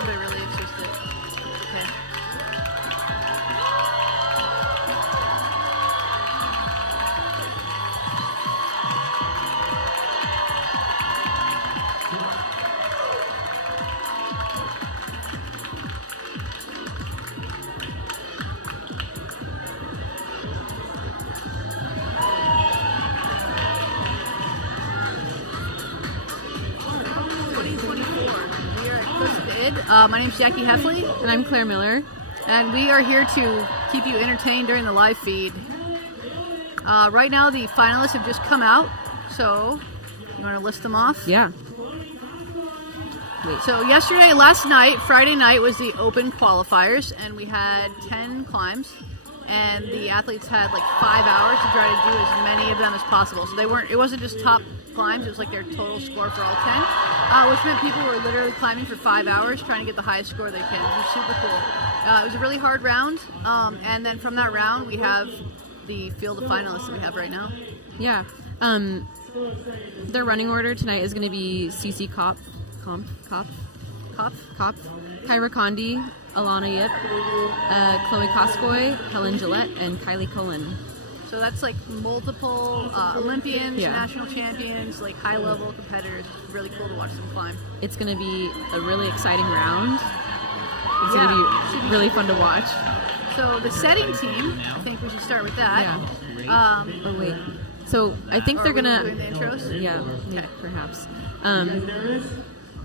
hard, but really it's just okay. My name's Jackie Heffley. And I'm Claire Miller. And we are here to keep you entertained during the live feed. Right now, the finalists have just come out. So, you want to list them off? Yeah. So, last night, Friday night, was the open qualifiers. And we had 10 climbs. And the athletes had like 5 hours to try to do as many of them as possible. So it wasn't just top climbs, it was like their total score for all 10, which meant people were literally climbing for 5 hours trying to get the highest score they can, which was super cool. It was a really hard round, and then from that round we have the field of finalists that we have right now. Yeah. Their running order tonight is going to be Cece Kopp, Kyra Condi, Alana Yip, Chloe Koskoy, Helen Gillette, and Kylie Cullen. So that's like multiple Olympians, national champions, like high-level competitors. It's really cool to watch them climb. It's going to be a really exciting round. It's going to be really fun to watch. So the setting team, I think we should start with that. Yeah. Oh, wait. So I think they're going to... doing the intros? Yeah, perhaps.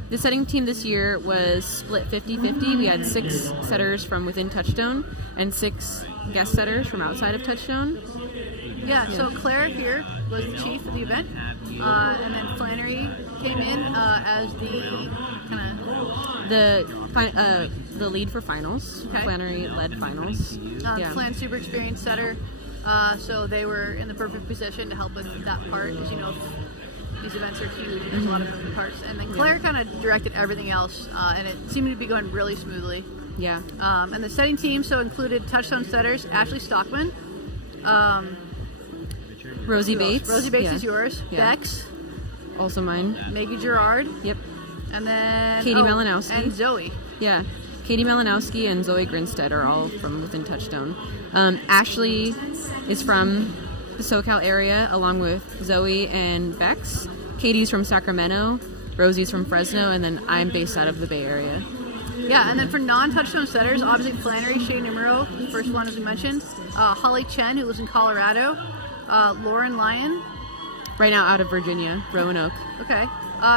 The setting team this year was split 50-50. We had 6 setters from within Touchstone and 6 guest setters from outside of Touchstone. Yeah, so Claire here was the chief of the event, and then Flannery came in as the kind of the lead for finals. Okay. Flannery led finals. Flan's super experienced setter, so they were in the perfect position to help with that part. As you know, these events are huge. And there's a lot of moving parts, and then Claire kind of directed everything else, and it seemed to be going really smoothly. Yeah. And the setting team included Touchstone setters Ashley Stockman. Rosie Bates. Rosie Bates is yours. Yeah. Bex. Also mine. Maggie Gerard. Yep. And then... Katie Malinowski. And Zoe. Yeah. Katie Malinowski and Zoe Grinstead are all from within Touchstone. Ashley is from the SoCal area, along with Zoe and Bex. Katie's from Sacramento. Rosie's from Fresno. And then I'm based out of the Bay Area. Yeah, and then for non-Touchstone setters, obviously Flannery, Shea Numero, the first one as we mentioned. Holly Chen, who lives in Colorado. Lauren Lyon. Right now out of Virginia, Roanoke. Okay.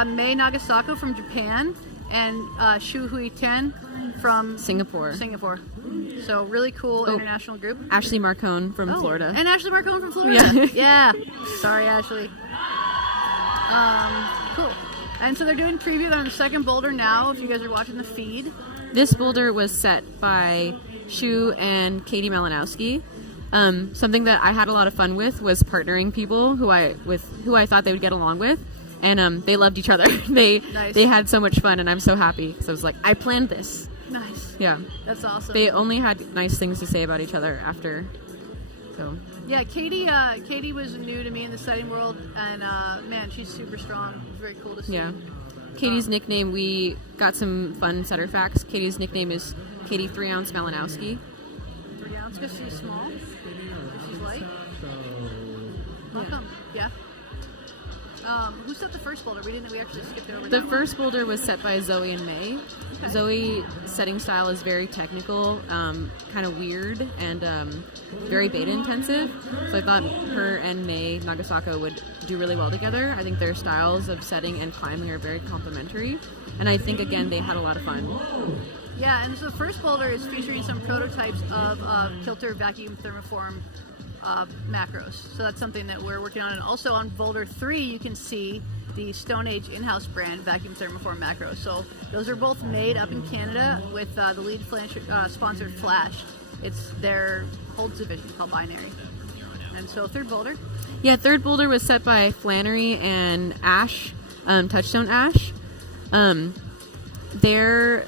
Mei Nagasako from Japan. And Shu Hui Tian from Singapore. So really cool international group. Ashley Marcone from Florida. And Ashley Marcone from Florida. Yeah. Sorry, Ashley. Cool. And so they're doing preview on the second boulder now, if you guys are watching the feed. This boulder was set by Shu and Katie Malinowski. Something that I had a lot of fun with was partnering people who I thought they would get along with, and they loved each other. They had so much fun, and I'm so happy. So I was like, I planned this. Nice. Yeah. That's awesome. They only had nice things to say about each other after. So. Yeah, Katie was new to me in the setting world, and man, she's super strong. It was very cool to see. Yeah. Katie's nickname, we got some fun setter facts. Katie's nickname is Katie 3-ounce Malinowski. 3 ounce because she's small. She's light. How come? Yeah. Who set the first boulder? We actually skipped over The first boulder was set by Zoe and May. Okay. Zoe's setting style is very technical, kind of weird, and very beta intensive. So I thought her and May Nagasako would do really well together. I think their styles of setting and climbing are very complementary, and I think again they had a lot of fun. Yeah, and so the first boulder is featuring some prototypes of kilter vacuum thermoform macros. So that's something that we're working on. And also on boulder 3, you can see the Stone Age in-house brand vacuum thermoform macros. So those are both made up in Canada with the lead sponsored Flash. It's their holds division called Binary. And so third boulder. Yeah, third boulder was set by Flannery and Ash, Touchstone Ash. Their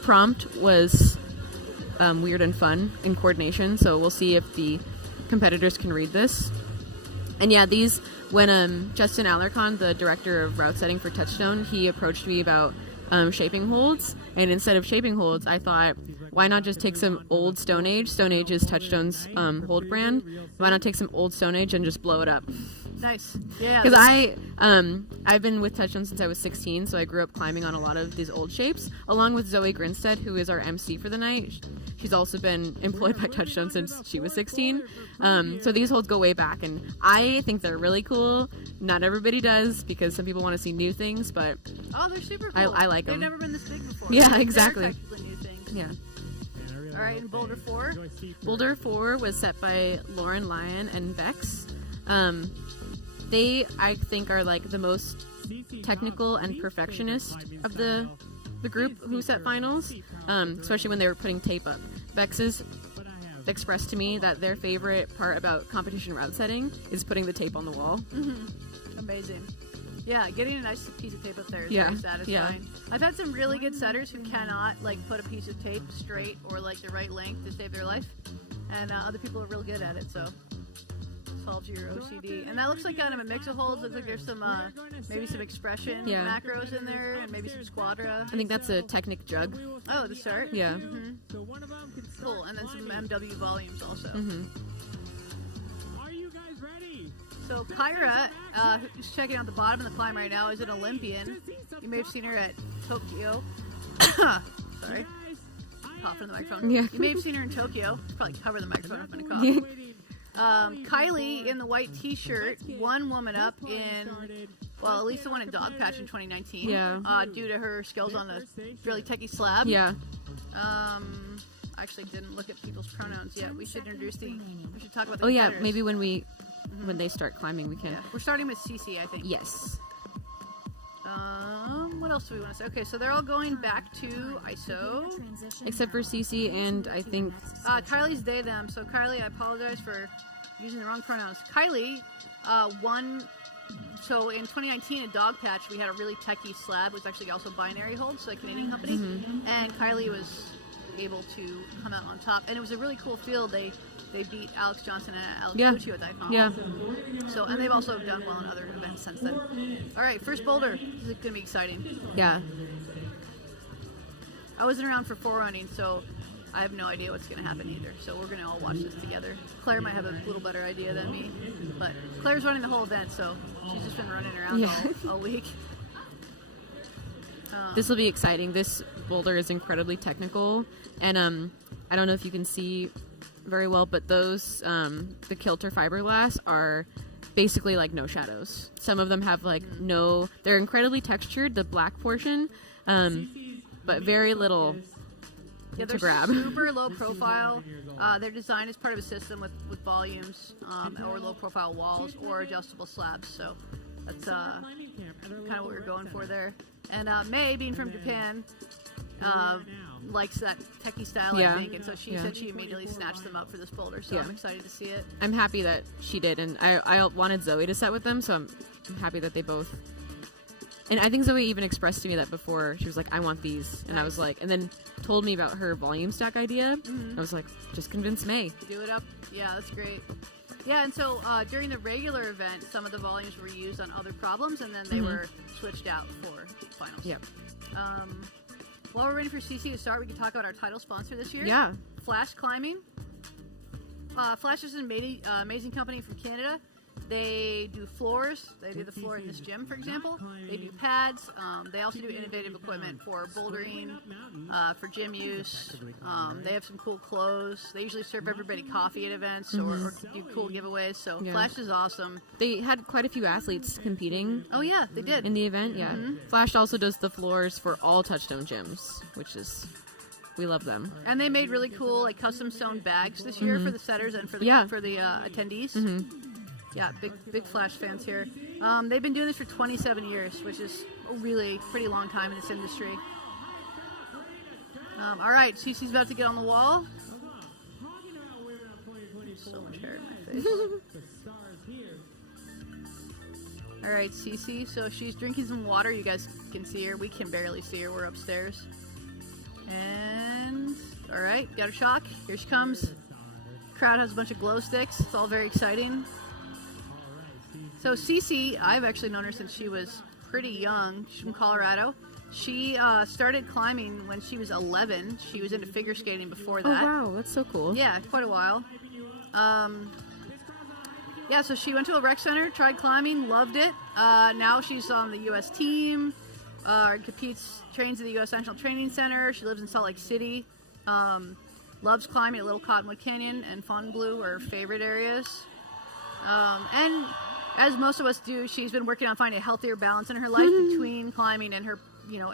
prompt was weird and fun in coordination, so we'll see if the competitors can read this. And yeah, when Justin Alarcon, the director of route setting for Touchstone, he approached me about shaping holds. And instead of shaping holds, I thought, why not just take some old Stone Age? Stone Age is Touchstone's hold brand. Why not take some old Stone Age and just blow it up? Nice. Yeah. Because I've been with Touchstone since I was 16, so I grew up climbing on a lot of these old shapes, along with Zoe Grinstead, who is our MC for the night. She's also been employed by Touchstone since she was 16. So these holds go way back, and I think they're really cool. Not everybody does, because some people want to see new things, but oh, they're super cool. I like them. They've never been this big before. Yeah, exactly. They're technically new things. Yeah. All right, and Boulder 4? Boulder 4 was set by Lauren Lyon and Vex. They, I think, are like the most technical and perfectionist of the group who set finals, especially when they were putting tape up. Vex's expressed to me that their favorite part about competition route setting is putting the tape on the wall. Mm-hmm. Amazing. Yeah, getting a nice piece of tape up there is Yeah, very satisfying. yeah. I've had some really good setters who cannot like put a piece of tape straight or like the right length to save their life, and other people are real good at it. So solves your OCD. And that looks like kind of a mix of holds. Looks like there's some maybe some expression macros in there, and maybe some squadra. I think that's a Technic jug. Oh, the start. Yeah. Mm-hmm. Cool, and then some MW volumes also. Mm-hmm. So Kyra, who's checking out the bottom of the climb right now, is an Olympian. You may have seen her at Tokyo. Sorry. Pop from the microphone. Yeah. You may have seen her in Tokyo. Probably cover the microphone if I'm going to cough. Kylie in the white t-shirt, one woman up in, well, at least the one in Dog Patch in 2019. Yeah. Due to her skills on the really techie slab. Yeah. I actually didn't look at people's pronouns yet. We should we should talk about the Oh yeah, competitors. maybe when they start climbing, we can. Yeah. We're starting with Cece, I think. Yes. What else do we want to say? Okay, so they're all going back to ISO. Except for Cece and I think... Kylie's they, them. So Kylie, I apologize for using the wrong pronouns. Kylie won... So in 2019 at Dog Patch, we had a really techie slab, which was actually also binary hold, so a Canadian company. Mm-hmm. And Kylie was able to come out on top. And it was a really cool field. They beat Alex Johnson and Alex Puccio at that comp. Yeah. So, and they've also done well in other events since then. All right, first boulder. This is going to be exciting. Yeah. I wasn't around for forerunning, so I have no idea what's going to happen either. So we're going to all watch this together. Claire might have a little better idea than me, but Claire's running the whole event, so she's just been running around all week. This will be exciting. This boulder is incredibly technical, and I don't know if you can see very well, but those the kilter fiberglass are basically like no shadows. Some of them have like they're incredibly textured, the black portion, but very little to grab. Super low profile. They're designed as part of a system with volumes or low profile walls or adjustable slabs, so that's kind of what we're going for there. And May, being from Japan, likes that techie style, I think, and so she said she immediately snatched them up for this boulder, so I'm excited to see it. I'm happy that she did, and I wanted Zoe to set with them, so I'm happy that they both... And I think Zoe even expressed to me that before. She was like, I want these. And I was like, and then told me about her volume stack idea. Mm-hmm. I was like, just convince May. Do it up. Yeah, that's great. Yeah, and so during the regular event, some of the volumes were used on other problems, and then they were switched out for finals. Yep. While we're waiting for CC to start, we can talk about our title sponsor this year. Yeah. Flash Climbing. Flash is an amazing company from Canada. They do floors. They do the floor in this gym, for example. They do pads. They also do innovative equipment for bouldering, for gym use. They have some cool clothes. They usually serve everybody coffee at events or do cool giveaways. So Flash is awesome. They had quite a few athletes competing. Oh, yeah, they did. In the event, yeah. Mm-hmm. Flash also does the floors for all Touchstone gyms, which is... We love them. And they made really cool like custom sewn bags this year for the setters and for the attendees. Mm-hmm. Yeah, big Flash fans here. They've been doing this for 27 years, which is a really pretty long time in this industry. All right, Cece's about to get on the wall. So much hair in my face. All right, Cece. So she's drinking some water. You guys can see her. We can barely see her. We're upstairs. And all right, got her shock. Here she comes. Crowd has a bunch of glow sticks. It's all very exciting. So Cece, I've actually known her since she was pretty young. She's from Colorado. She started climbing when she was 11. She was into figure skating before Oh, that. wow. That's so cool. Yeah, quite a while. Yeah, so she went to a rec center, tried climbing, loved it. Now she's on the U.S. team, trains at the U.S. National Training Center. She lives in Salt Lake City. Loves climbing at Little Cottonwood Canyon and Fontainebleau are her favorite areas. And as most of us do, she's been working on finding a healthier balance in her life between climbing and her,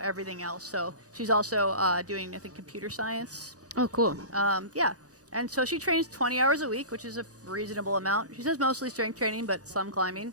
everything else. So she's also doing, I think, computer science. Oh, cool. Yeah. And so she trains 20 hours a week, which is a reasonable amount. She says mostly strength training, but some climbing.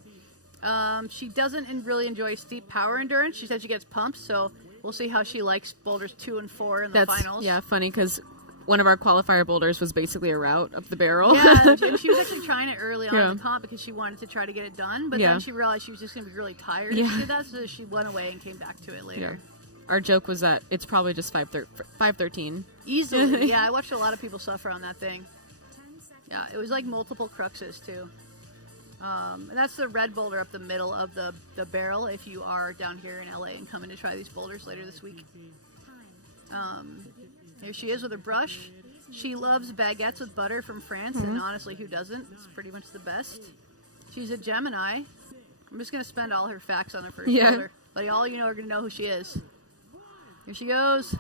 She doesn't really enjoy steep power endurance. She said she gets pumped, so we'll see how she likes boulders 2 and 4 in the finals. Yeah, funny, because one of our qualifier boulders was basically a route up the barrel. Yeah, and she was actually trying it early on in the comp because she wanted to try to get it done, but then she realized she was just going to be really tired if she did that, so she went away and came back to it later. Yeah. Our joke was that it's probably just 5:13. Easily, yeah. I watched a lot of people suffer on that thing. Yeah, it was like multiple cruxes, too. And that's the red boulder up the middle of the barrel if you are down here in LA and coming to try these boulders later this week. Here she is with her brush. She loves baguettes with butter from France, and honestly, who doesn't? It's pretty much the best. She's a Gemini. I'm just going to spend all her facts on her first boulder. But all you know are going to know who she is. Here she goes.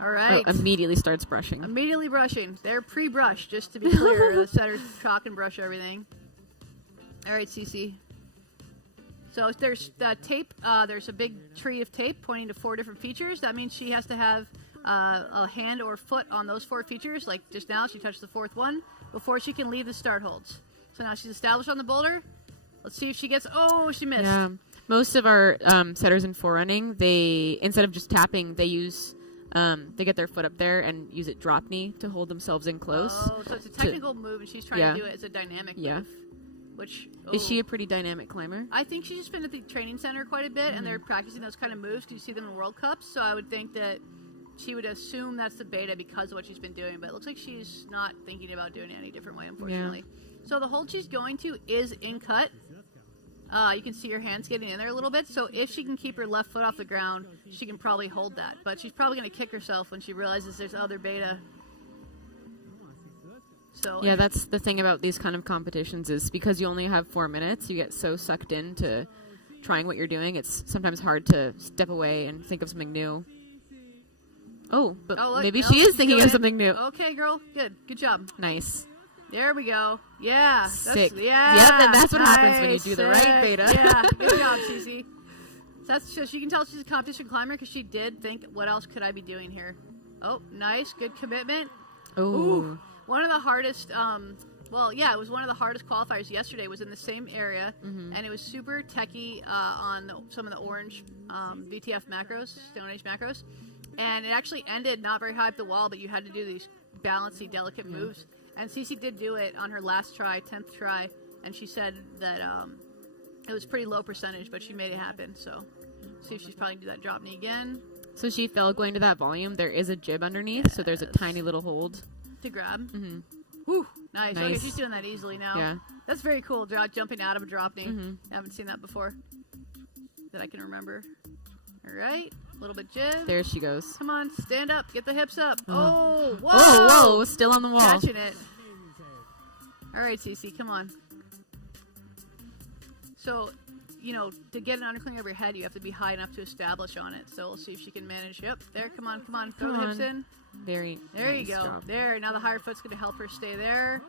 All right. Oh, immediately starts brushing. Immediately brushing. They're pre-brushed, just to be clear. The setters chalk and brush everything. All right, Cece. So there's tape. There's a big tree of tape pointing to 4 different features. That means she has to have a hand or foot on those 4 features. Like just now, she touched the 4th one before she can leave the start holds. So now she's established on the boulder. Let's see if she gets... Oh, she missed. Yeah. Most of our setters in forerunning, they instead of just tapping, they use they get their foot up there and use it drop knee to hold themselves in close. Oh, so it's a technical move, and she's trying to do it as a dynamic move. Which is she a pretty dynamic climber? I think she's just been at the training center quite a bit, and they're practicing those kind of moves because you see them in World Cups. So I would think that she would assume that's the beta because of what she's been doing, but it looks like she's not thinking about doing it any different way, unfortunately. Yeah. So the hold she's going to is in cut. You can see her hands getting in there a little bit, so if she can keep her left foot off the ground, she can probably hold that. But she's probably going to kick herself when she realizes there's other beta. So yeah, that's the thing about these kind of competitions is because you only have 4 minutes, you get so sucked into trying what you're doing, it's sometimes hard to step away and think of something new. Oh, but look, maybe she is thinking of something new. Okay, girl. Good job. Nice. There we go. Yeah. Sick. Yeah. Yep, and that's what happens when you do the right beta. Yeah. Good job, Cece. So you can tell she's a competition climber because she did think, what else could I be doing here? Oh, nice. Good commitment. Ooh. One of the hardest, it was one of the hardest qualifiers yesterday. Was in the same area, and it was super techy on some of the orange VTF macros, Stone Age macros. And it actually ended not very high up the wall, but you had to do these balancy, delicate moves. And Cece did do it on her last try, 10th try, and she said that it was pretty low percentage, but she made it happen. So see if she's probably going to do that drop knee again. So she fell going to that volume. There is a jib underneath, so there's a tiny little hold. To grab. Woo, nice. Okay, she's doing that easily now. Yeah. That's very cool, jumping out of a drop knee. I haven't seen that before that I can remember. All right. A little bit jib. There she goes. Come on, stand up. Get the hips up. Oh, whoa. Whoa, still on the wall. Catching it. All right, Cece, come on. So, to get an undercling over your head, you have to be high enough to establish on it. So we'll see if she can manage. Yep, there. Come on. Throw the hips in. There nice you go. Job. There. Now the higher foot's going to help her stay there.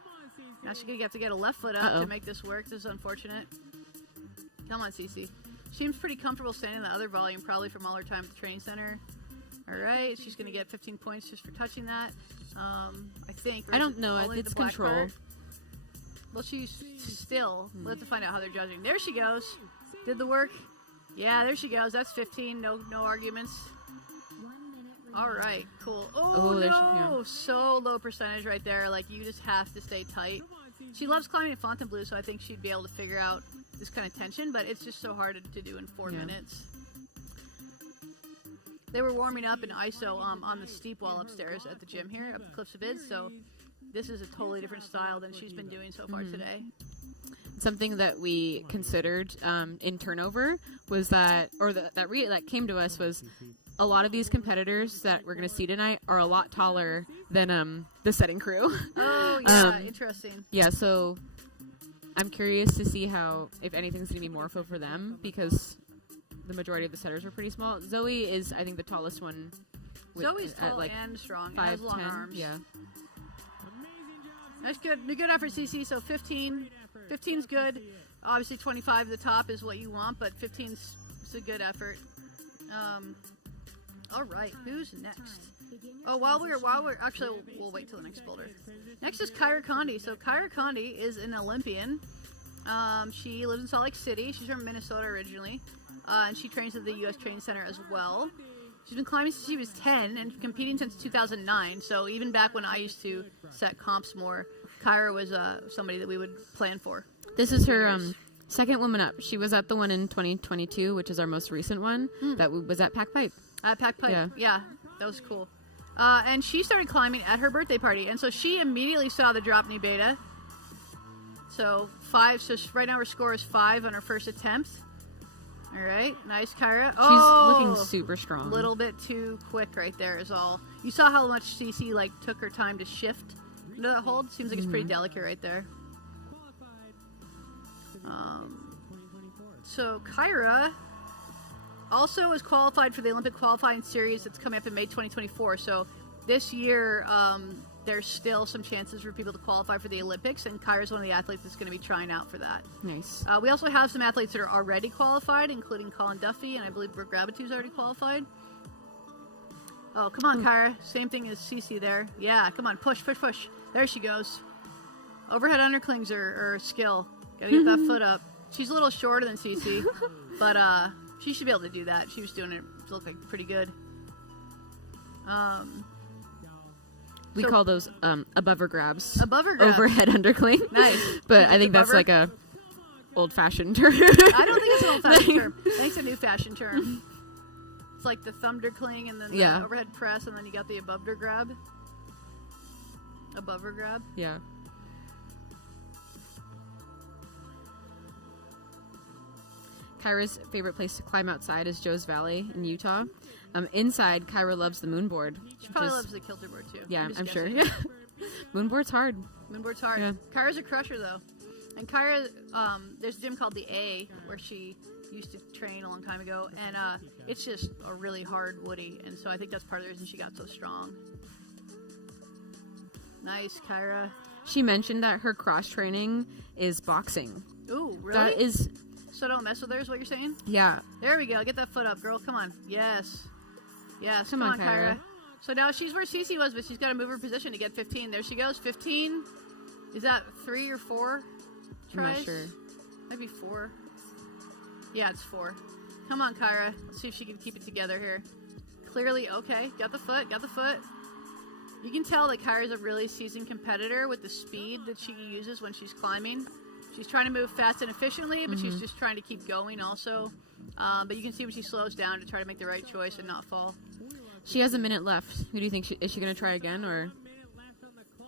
Now she's going to have to get a left foot up to make this work. This is unfortunate. Come on, Cece. Seems pretty comfortable standing in the other volume, probably from all her time at the training center. All right, she's going to get 15 points just for touching that. I think. I don't know. It's control. Part? Well, she's still. We'll have to find out how they're judging. There she goes. Did the work. Yeah, there she goes. That's 15. No arguments. All right, cool. Oh, no. So low percentage right there. Like, you just have to stay tight. She loves climbing in Fontainebleau, so I think she'd be able to figure out this kind of tension, but it's just so hard to do in 4 minutes. They were warming up in ISO on the steep wall upstairs at the gym here up the Cliffs of Id, so this is a totally different style than she's been doing so far today. something that we considered in turnover was that, or that came to us was a lot of these competitors that we're going to see tonight are a lot taller than the setting crew. Oh, yeah, interesting. Yeah, so I'm curious to see if anything's going to be morpho for them, because the majority of the setters are pretty small. Zoe is, I think, the tallest one. Zoe's tall and strong. 5'10", has long arms. yeah. That's good. Good effort, CC. So 15. 15's good. Obviously, 25 at the top is what you want, but 15's a good effort. All right, who's next? Oh, while we're actually, we'll wait till the next boulder. Next is Kyra Condi. So Kyra Condi is an Olympian. She lives in Salt Lake City. She's from Minnesota originally, and she trains at the U.S. Training Center as well. She's been climbing since she was 10 and competing since 2009. So even back when I used to set comps more, Kyra was somebody that we would plan for. This is her second woman up. She was at the one in 2022, which is our most recent one. That was at Pack Pipe. At Pack Pipe, yeah, that was cool. And she started climbing at her birthday party, and so she immediately saw the drop knee beta. So 5. So right now her score is 5 on her first attempt. All right, nice, Kyra. She's looking super strong. A little bit too quick right there is all. You saw how much CC took her time to shift into that hold. Seems like it's pretty delicate right there. So Kyra also is qualified for the Olympic qualifying series that's coming up in May 2024. So this year, there's still some chances for people to qualify for the Olympics, and Kyra's one of the athletes that's going to be trying out for that. Nice. We also have some athletes that are already qualified, including Colin Duffy, and I believe Brooke Grabatu's already qualified. Oh, come on, Kyra. Same thing as Cece there. Yeah, come on, push, push, push. There she goes. Overhead underclings are skill. Gotta get that foot up. She's a little shorter than Cece, but she should be able to do that. She was doing it, looked like pretty good. We call those above her grabs. Above her grabs. Overhead undercling. Nice. But I think that's like a old-fashioned term. I don't think it's an old-fashioned term. I think it's a new-fashioned term. It's like the thumdercling and then the overhead press, and then you got the above her grab. Above her grab. Yeah. Kyra's favorite place to climb outside is Joe's Valley in Utah. Inside, Kyra loves the moonboard. She probably loves the kilter board too. Yeah, I'm sure. Yeah. Moonboard's hard. Moonboard's hard. Yeah. Kyra's a crusher though. And Kyra, there's a gym called the A where she used to train a long time ago, and it's just a really hard woody, and so I think that's part of the reason she got so strong. Nice, Kyra. She mentioned that her cross training is boxing. Ooh, really? That is. So don't mess with her is what you're saying? Yeah. There we go. Get that foot up, girl. Come on. Yes. Yes. Come on, Kyra. So now she's where Cece was, but she's got to move her position to get 15. There she goes. 15. Is that 3 or 4 tries? I'm not sure. Maybe 4. Yeah, it's 4. Come on, Kyra. Let's see if she can keep it together here. Clearly, okay. Got the foot. Got the foot. You can tell that Kyra's a really seasoned competitor with the speed that she uses when she's climbing. She's trying to move fast and efficiently, but she's just trying to keep going also. But you can see when she slows down to try to make the right choice and not fall. She has a minute left. Who do you think? Is she going to try again or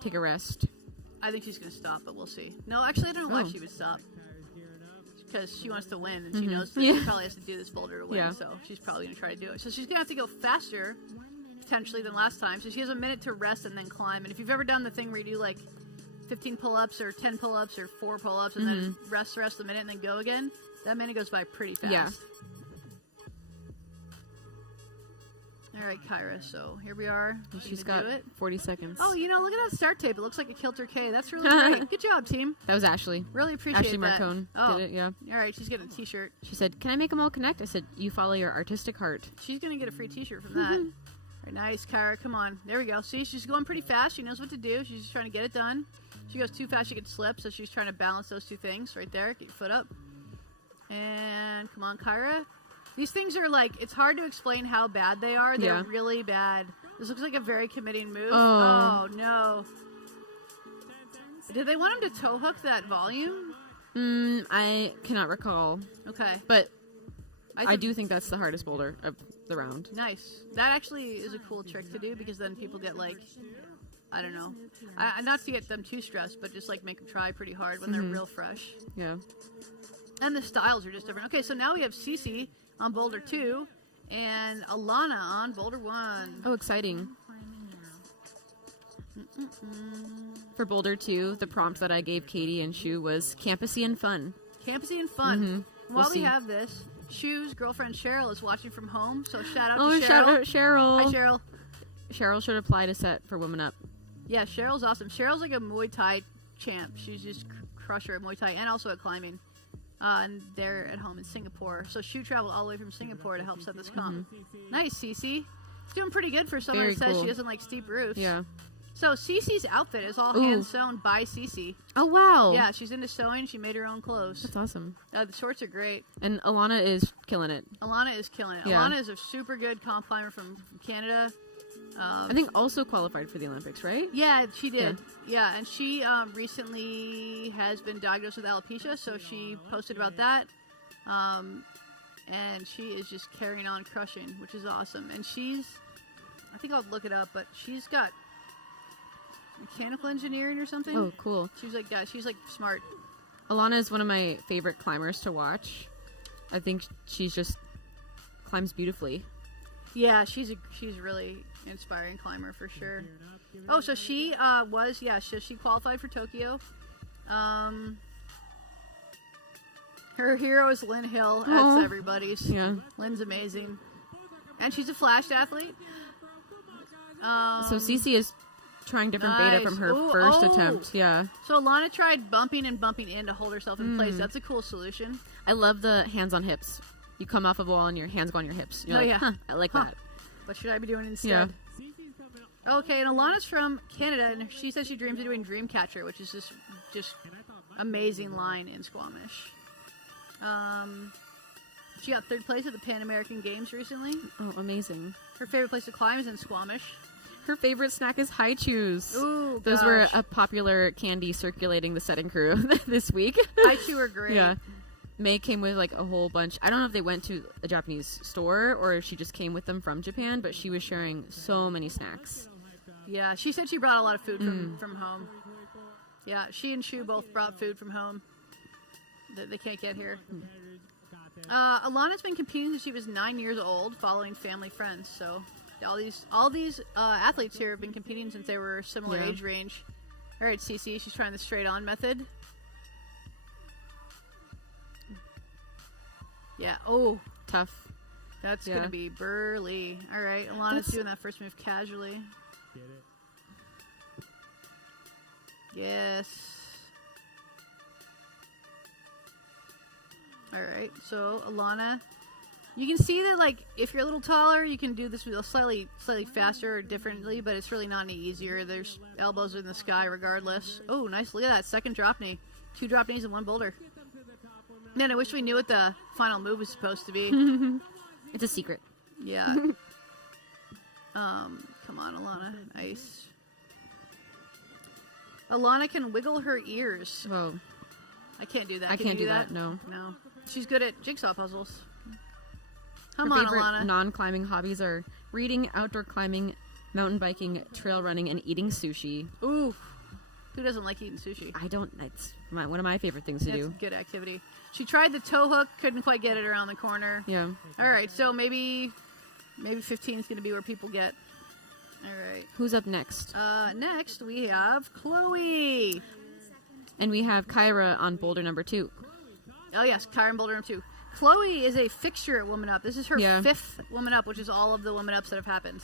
take a rest? I think she's going to stop, but we'll see. No, actually, I don't know why she would stop. Because she wants to win, and she knows that she probably has to do this boulder to win, so she's probably going to try to do it. So she's going to have to go faster, potentially, than last time. So she has a minute to rest and then climb. And if you've ever done the thing where you do, like, 15 pull-ups or 10 pull-ups or 4 pull-ups and then rest a minute and then go again, that minute goes by pretty fast. Yeah. All right, Kyra, so here we are. She's got 40 seconds. Oh, look at that start tape. It looks like a kilter K. That's really great. Good job, team. That was Ashley. Really appreciate Ashley that. Marcone did it, yeah. All right, she's getting a t-shirt. She said, can I make them all connect? I said, you follow your artistic heart. She's going to get a free t-shirt from that. Very nice, Kyra. Come on. There we go. See, she's going pretty fast. She knows what to do. She's just trying to get it done. She goes too fast, she could slip, so she's trying to balance those two things right there. Get your foot up. And come on, Kyra. These things are like, it's hard to explain how bad they are. They're really bad. This looks like a very committing move. Oh no. Did they want him to toe hook that volume? I cannot recall. Okay. But I do think that's the hardest boulder of the round. Nice. That actually is a cool trick to do because then people get like I don't know. Not to get them too stressed, but just like make them try pretty hard when they're real fresh. Yeah. And the styles are just different. Okay, so now we have Cece on Boulder 2 and Alana on Boulder 1. Oh, exciting. For Boulder 2, the prompt that I gave Katie and Shu was campusy and fun. Campusy and fun. Mm-hmm. While we have this, Shu's girlfriend Cheryl is watching from home, so shout out to Cheryl. Shout out Cheryl. Hi, Cheryl. Cheryl should apply to set for Women Up. Yeah, Cheryl's awesome. Cheryl's like a Muay Thai champ. She's just crusher at Muay Thai and also at climbing. And they're at home in Singapore. So Shu traveled all the way from Singapore to help set this comp. Nice, Cece. It's doing pretty good for someone Very that says cool. she doesn't like steep roofs. Yeah. So Cece's outfit is all hand sewn by Cece. Oh, wow. Yeah, she's into sewing. She made her own clothes. That's awesome. The shorts are great. And Alana is killing it. Alana is killing it. Yeah. Alana is a super good comp climber from Canada. I think also qualified for the Olympics, right? Yeah, she did. Yeah, and she recently has been diagnosed with alopecia, so she posted about that. And she is just carrying on crushing, which is awesome. And I think I'll look it up, but she's got mechanical engineering or something. Oh, cool. She's like smart. Alana is one of my favorite climbers to watch. I think she's just climbs beautifully. Yeah, she's really inspiring climber for sure. Oh, so she she qualified for Tokyo. Her hero is Lynn Hill. That's everybody's. Yeah. Lynn's amazing. And she's a flash athlete. So Cece is trying different beta from her first attempt. Yeah. So Alana tried bumping and bumping in to hold herself in place. That's a cool solution. I love the hands on hips. You come off a wall and your hands go on your hips. You're I like that. What should I be doing instead? Yeah. Okay, and Alana's from Canada, and she says she dreams of doing Dreamcatcher, which is just amazing line in Squamish. She got 3rd place at the Pan American Games recently. Oh, amazing. Her favorite place to climb is in Squamish. Her favorite snack is High Chews. Ooh, Those were a popular candy circulating the setting crew this week. High Chew are great. Yeah. May came with like a whole bunch. I don't know if they went to a Japanese store or if she just came with them from Japan, but she was sharing so many snacks. Yeah, she said she brought a lot of food from home. Yeah, she and Shu both brought food from home that they can't get here. Alana's been competing since she was 9 years old, following family friends. So all these athletes here have been competing since they were a similar age range. All right, Cece, she's trying the straight on method. Yeah. Oh, Tough. that's gonna be burly. All right, Alana's doing that first move casually. Get it? Yes. All right, so Alana, you can see that like if you're a little taller, you can do this slightly faster or differently, but it's really not any easier. There's elbows in the sky regardless. Oh, nice! Look at that second drop knee, 2 drop knees and 1 boulder. Man, I wish we knew what the final move was supposed to be. It's a secret. Yeah. Come on, Alana. Nice. Alana can wiggle her ears. Whoa. I can't do that. I Can can't you do that. No. No. She's good at jigsaw puzzles. Come Her on, favorite Alana. non-climbing hobbies are reading, outdoor climbing, mountain biking, trail running, and eating sushi. Ooh. Who doesn't like eating sushi? I don't. It's one of my favorite things to That's do. good activity. She tried the toe hook, couldn't quite get it around the corner. Yeah. All right, so maybe 15 is going to be where people get. All right. Who's up next? Next, we have Chloe. And we have Kyra on boulder number 2. Oh, yes, Kyron Boulder number 2. Chloe is a fixture at Woman Up. This is her 5th Woman Up, which is all of the Woman Ups that have happened.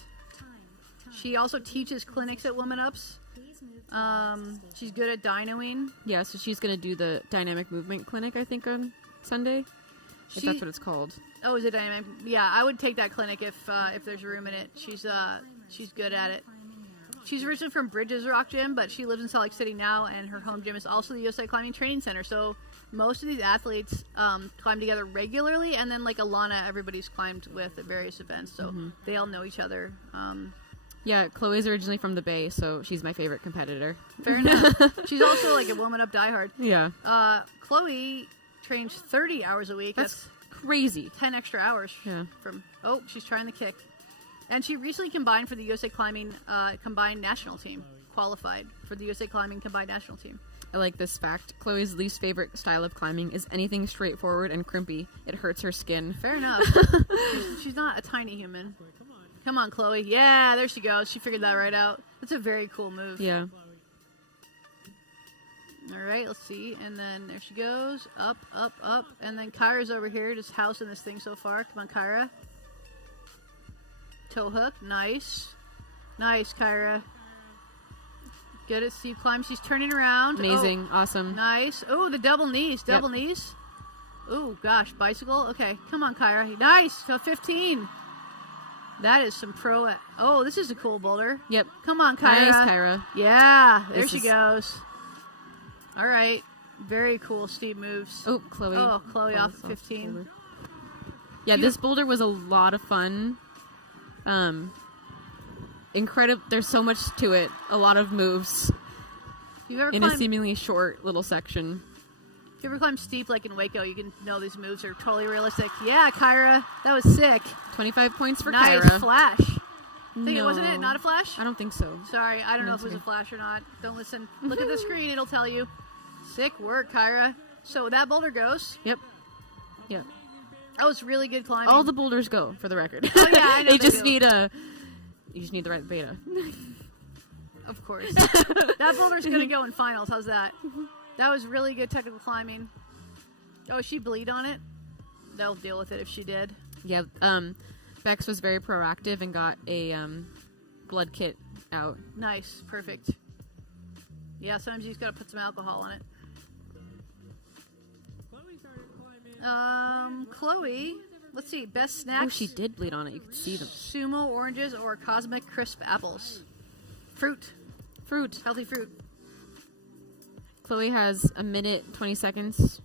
She also teaches clinics at Woman Ups. She's good at dynoing. Yeah, so she's going to do the dynamic movement clinic, I think, on Sunday. If that's what it's called. Oh, is it dynamic? Yeah, I would take that clinic if there's room in it. She's good at it. She's originally from Bridges Rock Gym, but she lives in Salt Lake City now, and her home gym is also the USA Climbing Training Center. So most of these athletes climb together regularly, and then like Alana, everybody's climbed with at various events, so they all know each other. Yeah, Chloe's originally from the Bay, so she's my favorite competitor. Fair enough. She's also like a Woman Up diehard. Yeah. Chloe trains 30 hours a week. That's crazy. 10 extra hours. Yeah. She's trying the kick. And she recently combined for the USA Climbing combined national team. qualified for the USA Climbing Combined National Team. I like this fact. Chloe's least favorite style of climbing is anything straightforward and crimpy. It hurts her skin. Fair enough. She's not a tiny human. Come on, Chloe. Yeah, there she goes. She figured that right out. That's a very cool move. Yeah. All right, let's see. And then there she goes. Up, up, up. And then Kyra's over here just housing this thing so far. Come on, Kyra. Toe hook. Nice. Nice, Kyra. Good at steep climb. She's turning around. Amazing. Oh, Awesome. nice. Oh, the double knees. Double knees. Oh, gosh. Bicycle. Okay. Come on, Kyra. Nice. So 15. That is some pro. Oh, this is a cool boulder. Yep. Come on, Kyra. Nice, Kyra. Yeah. There This she is- goes. All right. Very cool steep moves. Oh, Chloe. Oh, Chloe off Falls at 15. boulder. Yeah, this boulder was a lot of fun. Incredible. There's so much to it. A lot of moves If you've ever in a climbed, seemingly short little section. if you ever climbed steep like in Waco, you can know these moves are totally realistic. Yeah, Kyra. That was sick. 25 points for Nice Kyra. flash. Wasn't it not a flash? I don't think so. Sorry, I don't know if it was okay. a flash or not. Don't listen. Look at the screen, it'll tell you. Sick work, Kyra. So that boulder goes. Yep. Yep. That was really good climbing. All the boulders go, for the record. Oh, yeah, I know they they just do. need a. You just need the right beta. Of course. That boulder's going to go in finals. How's that? That was really good technical climbing. Oh, she bleed on it? They'll deal with it if she did. Yeah. Bex was very proactive and got a blood kit out. Nice. Perfect. Yeah, sometimes you just got to put some alcohol on it. Chloe, let's see. Best snacks. Oh, she did bleed on it. You could see them. Sumo oranges or Cosmic Crisp apples. Fruit. Fruit. Healthy fruit. Chloe has a minute, 20 seconds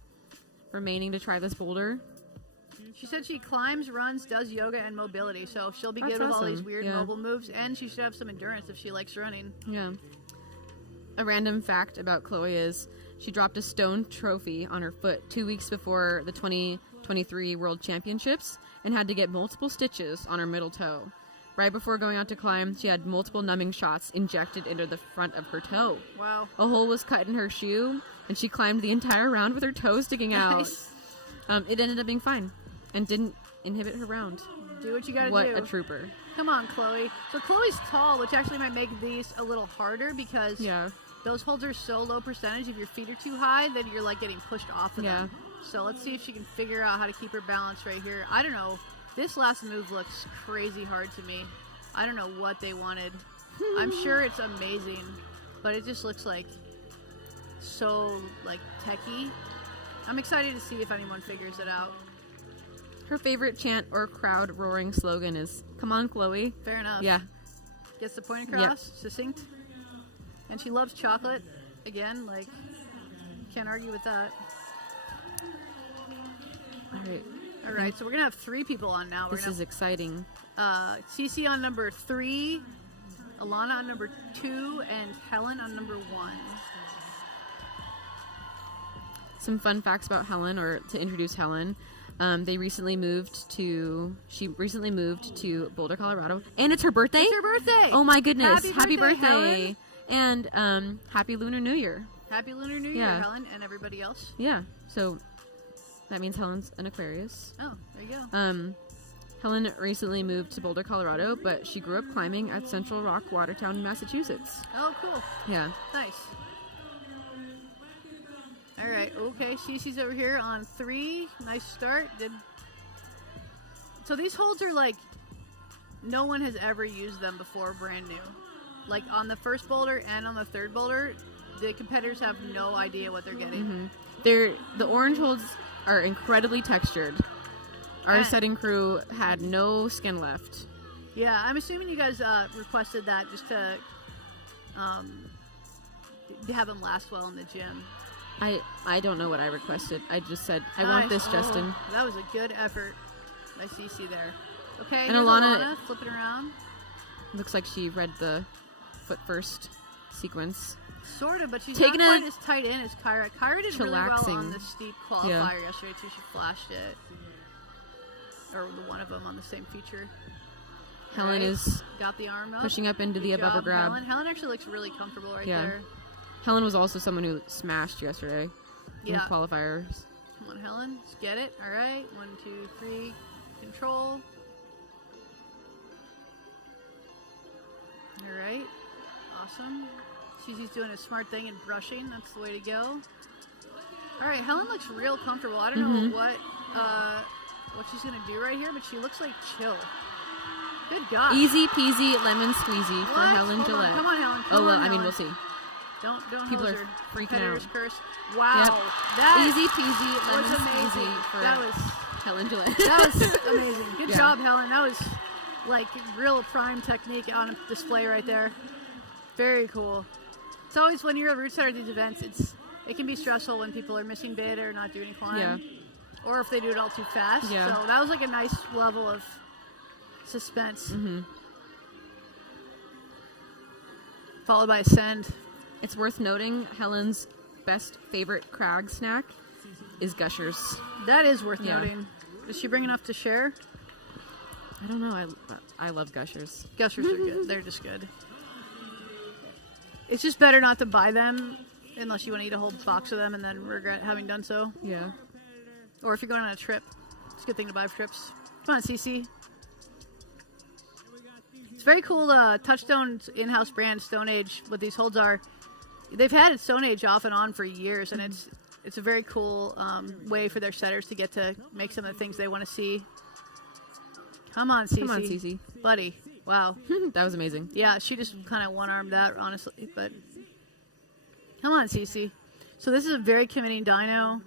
remaining to try this boulder. She said she climbs, runs, does yoga, and mobility, so she'll be That's good with all these awesome. weird Yeah. mobile moves, and she should have some endurance if she likes running. Yeah. A random fact about Chloe is she dropped a stone trophy on her foot 2 weeks before the 2023 World Championships and had to get multiple stitches on her middle toe. Right before going out to climb, she had multiple numbing shots injected into the front of her toe. Wow. A hole was cut in her shoe, and she climbed the entire round with her toe sticking out. Nice. It ended up being fine and didn't inhibit her round. Do what you gotta What do. a trooper. Come on, Chloe. So Chloe's tall, which actually might make these a little harder because Yeah. those holds are so low percentage. If your feet are too high, then you're like getting pushed off of them. So let's see if she can figure out how to keep her balance right here. I don't know. This last move looks crazy hard to me. I don't know what they wanted. I'm sure it's amazing, but it just looks like so like techie. I'm excited to see if anyone figures it out. Her favorite chant or crowd roaring slogan is, "Come on, Chloe." Fair enough. Yeah. Gets the point across. Succinct. And she loves chocolate. Again, like, can't argue with that. All right. All right, so we're going to have 3 people on now. We're This going is exciting. to Cece on number 3, Alana on number 2, and Helen on number 1. Some fun facts about Helen, or to introduce Helen. She recently moved to Boulder, Colorado, and it's her birthday. It's her birthday! Oh my goodness! Happy birthday, birthday! And happy Lunar New Year. Happy Lunar New Year, Yeah. Helen, and everybody else. Yeah. So that means Helen's an Aquarius. Oh, there you go. Helen recently moved to Boulder, Colorado, but she grew up climbing at Central Rock, Watertown, Massachusetts. Oh, cool. Yeah. Nice. All right, okay. Cece's over here on 3. Nice start. So these holds are like, no one has ever used them before, brand new. Like on the first boulder and on the third boulder, the competitors have no idea what they're getting. The orange holds are incredibly textured. Our And- setting crew had no skin left. Yeah, I'm assuming you guys requested that just to have them last well in the gym. I don't know what I requested. I just said, I want this, Nice. Justin. Oh, that was a good effort by Cece there. Okay, And here's Alana- flip it around. Looks like she read the foot first sequence. Sort of, but she's Taking not a- quite as tight in as Kyra. Kyra did really well Chillaxing. on the steep qualifier yesterday, too. She flashed it. Or the one of them on the same feature. Helen Right. is Got the arm up. pushing up into the Good above her job, grab. Helen actually looks really comfortable right Yeah. there. Helen was also someone who smashed yesterday in Yeah. qualifiers. Come on, Helen. Let's get it. All right. 1, 2, 3. Control. All right. Awesome. Susie's doing a smart thing and brushing. That's the way to go. All right. Helen looks real comfortable. I don't know what she's going to do right here, but she looks like chill. Good God. Easy peasy lemon squeezy for What? Helen Hold on. Gillette. Come on, Helen. Oh, Come well, on, I mean, Helen. we'll see. Don't People hose are her. freaking Competitor's out. curse. Wow. Yep. That Easy peasy lemon was amazing. squeezy for That was Helen Gillette. that was amazing. Good Yeah. job, Helen. That was like real prime technique on display right there. Very cool. It's always when you're a route setter at these events, it can be stressful when people are missing bid or not doing a climb. Yeah. Or if they do it all too fast. Yeah. So that was like a nice level of suspense. Mm-hmm. Followed by a send. It's worth noting Helen's best favorite crag snack is Gushers. That is worth Yeah. noting. Does she bring enough to share? I don't know. I love Gushers. Gushers are good. They're just good. It's just better not to buy them unless you want to eat a whole box of them and then regret having done so. Yeah. Or if you're going on a trip. It's a good thing to buy for trips. Come on, Cece. It's very cool. Touchstone's in-house brand, Stone Age, what these holds are. They've had Stone Age off and on for years, and it's a very cool way for their setters to get to make some of the things they want to see. Come on, Cece. Come on, Cece. Buddy. Wow. That was amazing. Yeah, she just kind of one-armed that, honestly. But come on, Cece. So this is a very committing dyno.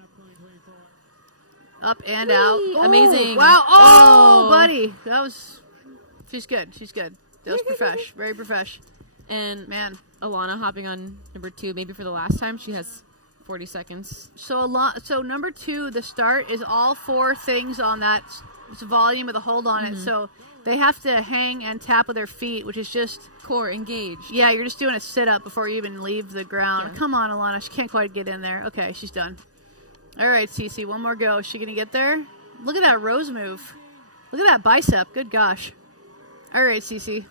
Up and out. Whee! Ooh, Amazing. Wow. Oh, Oh. buddy. That was... She's good. She's good. That was profesh. Very profesh. And Man. Alana hopping on number 2, maybe for the last time. She has 40 seconds. So number 2, the start is all 4 things on that volume with a hold on it. So they have to hang and tap with their feet, which is just... Core engaged. Yeah, you're just doing a sit-up before you even leave the ground. Yeah. Come on, Alana. She can't quite get in there. Okay, she's done. All right, Cece, one more go. Is she going to get there? Look at that rose move. Look at that bicep. Good gosh. All right, Cece.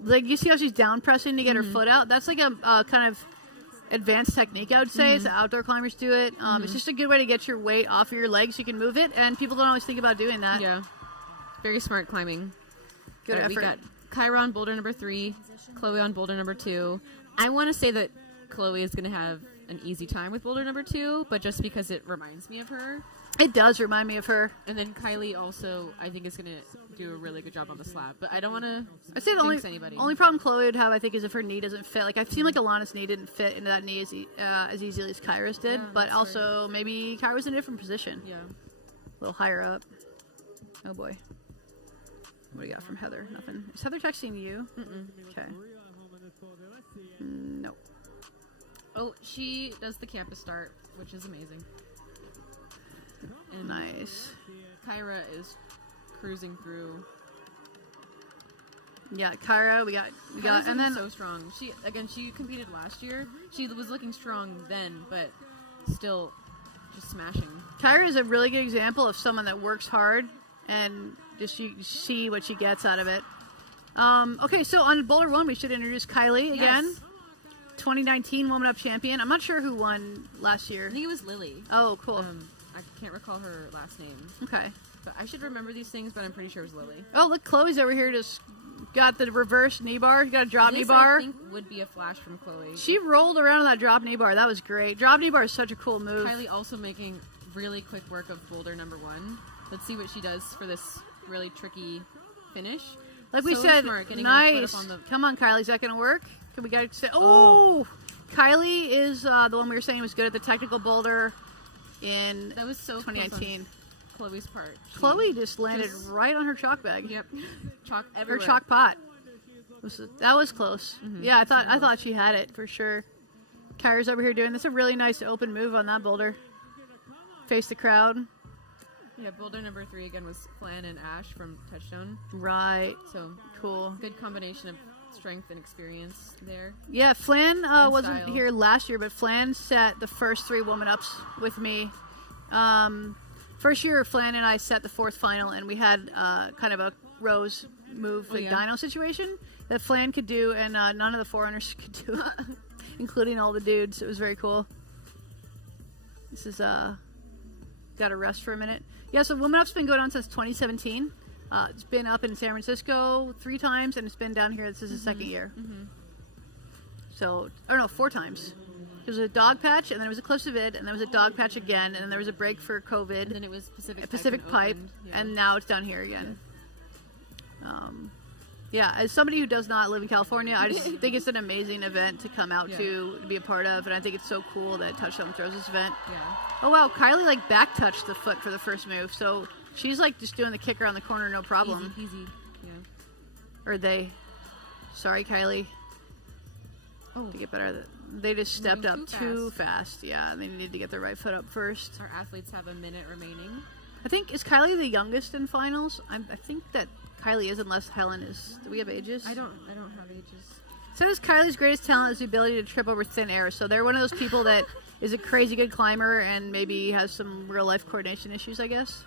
Like, you see how she's down pressing to get her foot out? That's like a kind of advanced technique, I would say. It's the outdoor climbers do it. It's just a good way to get your weight off of your legs. You can move it, and people don't always think about doing that. Yeah. Very smart climbing. Good All right, effort. We got Kyra on boulder number 3, Chloe on boulder number 2. I want to say that Chloe is going to have an easy time with boulder number 2, but just because it reminds me of her. It does remind me of her. And then Kylie also, I think, is going to do a really good job on the slab. But I don't want to I'd say the anybody. only problem Chloe would have, I think, is if her knee doesn't fit. Like, I've seen like Alana's knee didn't fit into that knee as easily as Kyra's did, Yeah, but that's also maybe Kyra's in a different position, Yeah. a little higher up. Oh boy, what do you got from Heather? Nothing. Is Heather texting you? Okay. No. Oh, she does the campus start, which is amazing. And Nice. Kyra is cruising through. Yeah, Kyra. We got, Kyra's and then so strong. She competed last year. She was looking strong then, but still just smashing. Kyra is a really good example of someone that works hard and just you see what she gets out of it. Okay, so on Boulder 1, we should introduce Kylie again. Yes. 2019 Woman Up Champion. I'm not sure who won last year. I think it was Lily. Oh, cool. I can't recall her last name. Okay. But I should remember these things, but I'm pretty sure it was Lily. Oh, look, Chloe's over here just got the reverse knee bar. Got a drop knee This, bar. I think, would be a flash from Chloe. She rolled around on that drop knee bar. That was great. Drop knee bar is such a cool move. Kylie also making really quick work of boulder number 1. Let's see what she does for this really tricky finish. Like we So said, smart, getting her foot nice. up on the... Come on, Kylie. Is that going to work? Can we get say? Oh, Kylie is the one we were saying was good at the technical boulder in That was so 2019. close on Chloe's part. She Chloe just landed right on her chalk bag. Yep. Chalk Her everywhere. chalk pot. That was close. Yeah, I thought she had it for sure. Kyra's over here doing this. A really nice open move on that boulder. Face the crowd. Yeah, boulder number 3 again was Flan and Ash from Touchstone. Right. So Cool. good combination of strength and experience there. Yeah, Flan wasn't style. here last year, but Flan set the first 3 woman ups with me. First year, Flan and I set the 4th final, and we had kind of a Rose move, the yeah. dyno situation that Flan could do, and none of the foreigners could do, including all the dudes. It was very cool. This is got to rest for a minute. Yeah, so Women Up's been going on since 2017. It's been up in San Francisco 3 times, and it's been down here. This is the second year. So, or no, 4 times. There was a dog patch, and then it was a Cliffs of Id, and then there was a dog patch again, and then there was a break for COVID. And then it was Pacific Pipe, yeah. and now it's down here again. Yeah, as somebody who does not live in California, I just think it's an amazing event to come out to be a part of, and I think it's so cool that Touchstone throws this event. Yeah. Oh wow, Kylie like back touched the foot for the first move, so she's like just doing the kick around the corner, no problem. Easy. Yeah. Or they, sorry Kylie. Oh, To get better, they just stepped up Moving too fast. Yeah, they needed to get their right foot up first. our athletes have a minute remaining. I think, is Kylie the youngest in finals? I think that Kylie is, unless Helen is. Do we have ages? I don't have ages. Says Kylie's greatest talent is the ability to trip over thin air. So they're one of those people that is a crazy good climber and maybe has some real life coordination issues, I guess.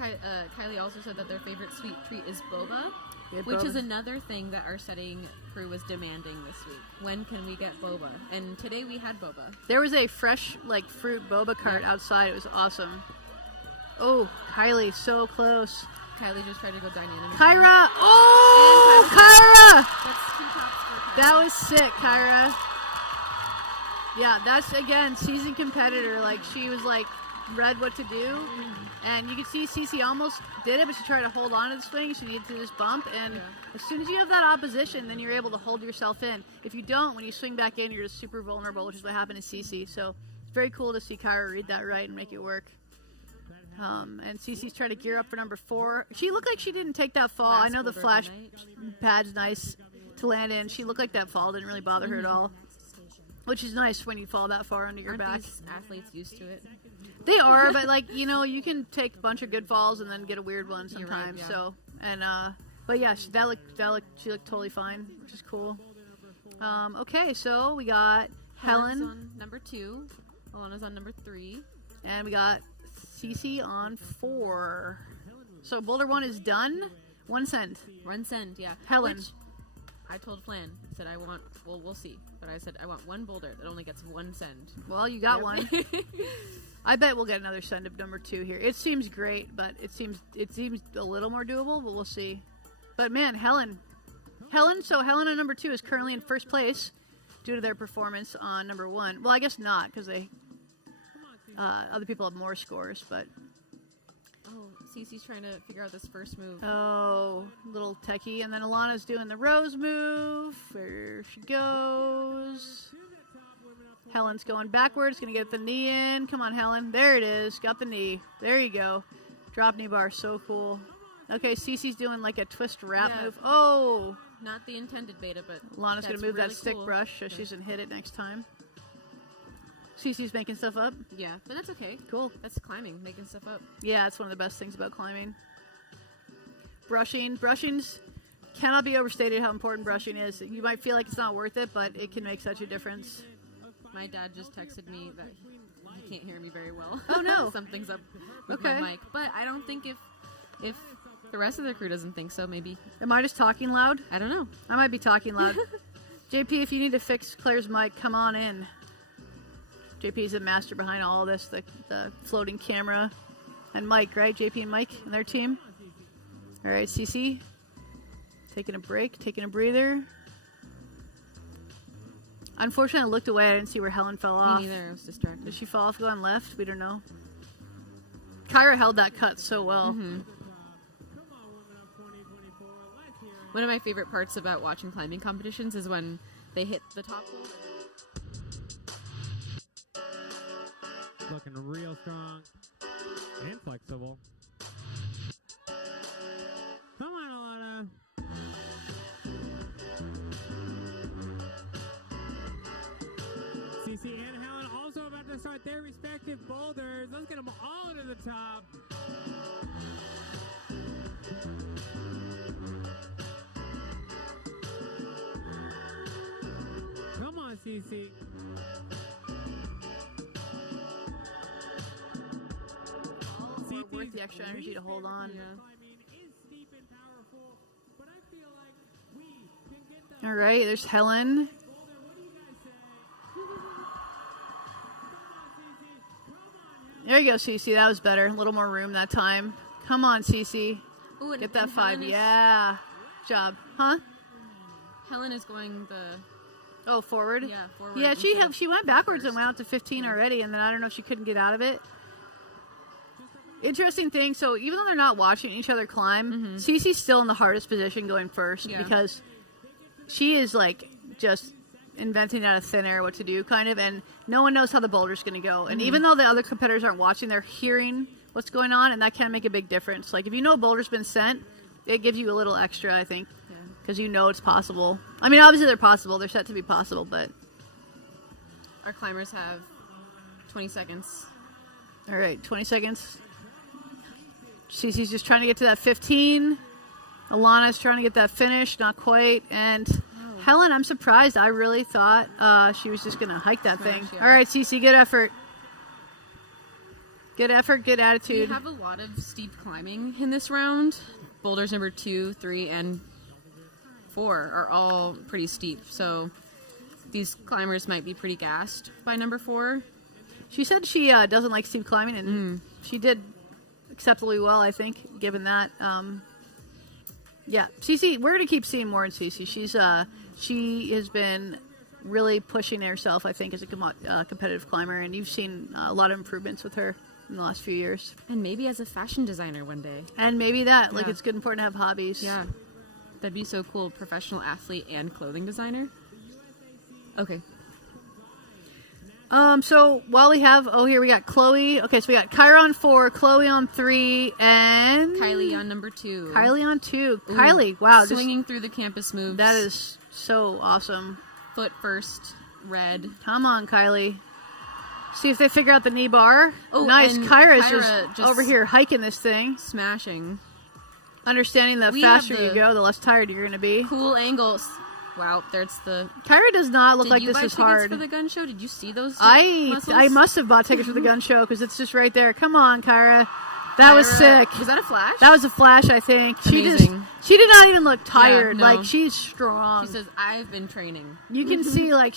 Kylie also said that their favorite sweet treat is boba, Yeah, which boba. is another thing that our setting crew was demanding this week. When can we get boba? And today we had boba. There was a fresh like fruit boba cart outside. It was awesome. Oh, Kylie, so close. Kylie just tried to go dynamic. Kyra! Oh, Kyra! That's 2 tops for Kylie. That was sick, Kyra. Yeah, that's, again, seasoned competitor. Like, she was, like, read what to do. And you can see Cece almost did it, but she tried to hold on to the swing. She needed to just bump. And as soon as you have that opposition, then you're able to hold yourself in. If you don't, when you swing back in, you're just super vulnerable, which is what happened to Cece. So it's very cool to see Kyra read that right and make it work. And Cece's trying to gear up for number 4. She looked like she didn't take that fall. I know the boulder flash tonight. pad's nice to land in. She looked like that fall didn't really bother her at all, which is nice when you fall that far under your Aren't back. these athletes used to it? They are, but like, you know, you can take a bunch of good falls and then get a weird one You're right, sometimes. yeah. So, and but yeah, she looked totally fine, which is cool. Okay, so we got Helen's Helen, on number 2. Alana's on number 3. and we got Cece on 4. So Boulder 1 is done. 1 cent. 1 cent, yeah. Helen. Which I told Flan, I said I want, well, we'll see. But I said I want 1 boulder that only gets 1 cent. Well, you got one. I bet we'll get another send of number 2 here. It seems great, but it seems a little more doable, but we'll see. But man, Helen, so Helen on number 2 is currently in first place due to their performance on number 1. Well, I guess not, because they other people have more scores, but Oh, Cece's trying to figure out this first move. oh, little techie. And then Alana's doing the Rose move. There she goes. Helen's going backwards, gonna get the knee in. Come on, Helen. There it is. Got the knee. There you go. Drop knee bar, so cool. Okay, Cece's doing like a twist wrap Yeah. move. Oh, Not the intended beta, but Lana's gonna that's move really that stick cool. brush so she doesn't hit it next time. Cece's making stuff up. Yeah, but that's okay. Cool. That's climbing, making stuff up. Yeah, it's one of the best things about climbing. Brushing's cannot be overstated how important brushing is. You might feel like it's not worth it, but it can make such a difference. My dad just texted me that he can't hear me very well. Oh, no. Something's up with Okay. my mic. But I don't think if the rest of the crew doesn't think so, maybe. Am I just talking loud? I don't know. I might be talking loud. JP, if you need to fix Claire's mic, come on in. JP's the master behind all of this, the floating camera. And Mike, right? JP and Mike and their team. All right, Cece. Taking a break, taking a breather. Unfortunately, I looked away. I didn't see where Helen fell off. Me neither. I was distracted. Did she fall off going left? We don't know. Kyra held that cut so well. Mm-hmm. One of my favorite parts about watching climbing competitions is when they hit the top hole. Looking real strong and flexible. Come on, Alana. Cece and Helen also about to start their respective boulders. Let's get them all to the top. Come on, Cece. All worth the extra energy to hold on. Yeah. Climbing is steep and powerful. All right, there's Helen. There you go, Cece. That was better. A little more room that time. Come on, Cece. Ooh, and- Get that and 5. Helen is- Yeah. Job. Huh? Helen is going the Oh, forward? Yeah, forward Yeah, instead of she went backwards and first. went out to 15 already, and then I don't know if she couldn't get out of it. Interesting thing, so even though they're not watching each other climb, Cece's still in the hardest position going first Yeah. because she is like just inventing out of thin air what to do, kind of, and no one knows how the boulder's going to go. And even though the other competitors aren't watching, they're hearing what's going on, and that can make a big difference. Like if you know a boulder's been sent, it gives you a little extra, I think, Yeah. because you know it's possible. I mean, obviously they're possible; they're set to be possible, but Our climbers have 20 seconds. all right, 20 seconds. Cece's just trying to get to that 15. Alana's trying to get that finish, not quite. And Helen, I'm surprised. I really thought she was just going to hike that thing. yeah. All right, Cece, good effort. Good effort, good We attitude. have a lot of steep climbing in this round. Boulders number 2, 3, and 4 are all pretty steep. So these climbers might be pretty gassed by number 4. She said she doesn't like steep climbing, and she did acceptably well, I think, given that. Yeah, Cece, we're going to keep seeing more in Cece. She has been really pushing herself, I think, as a competitive climber, and you've seen a lot of improvements with her in the last few years. And maybe as a fashion designer one day. And maybe that, like, Yeah. it's good and important to have hobbies. Yeah. That'd be so cool. Professional athlete and clothing designer. Okay. So while we have, here we got Chloe. Okay, so we got Kyra on 4, Chloe on 3, and Kylie on number 2. Kylie on 2. Ooh, Kylie, wow, just, swinging through the campus moves. that is so awesome. Foot first, red. Come on, Kylie. See if they figure out the knee bar. Oh, nice. and Kyra's Kyra just over here hiking this thing. Smashing. Understanding the We have faster the- you go, the less tired you're going to be. Cool angles. Wow, there's the... Kyra does not look Did like you this buy is tickets hard. for the gun show? Did you see those I muscles? must have bought tickets for the gun show because it's just right there. Come on, Kyra. That was Kyra- sick. Was that a flash? That was a flash, I think. Amazing. She did not even look tired. no. Like, she's strong. She says, I've been training. You can see, like,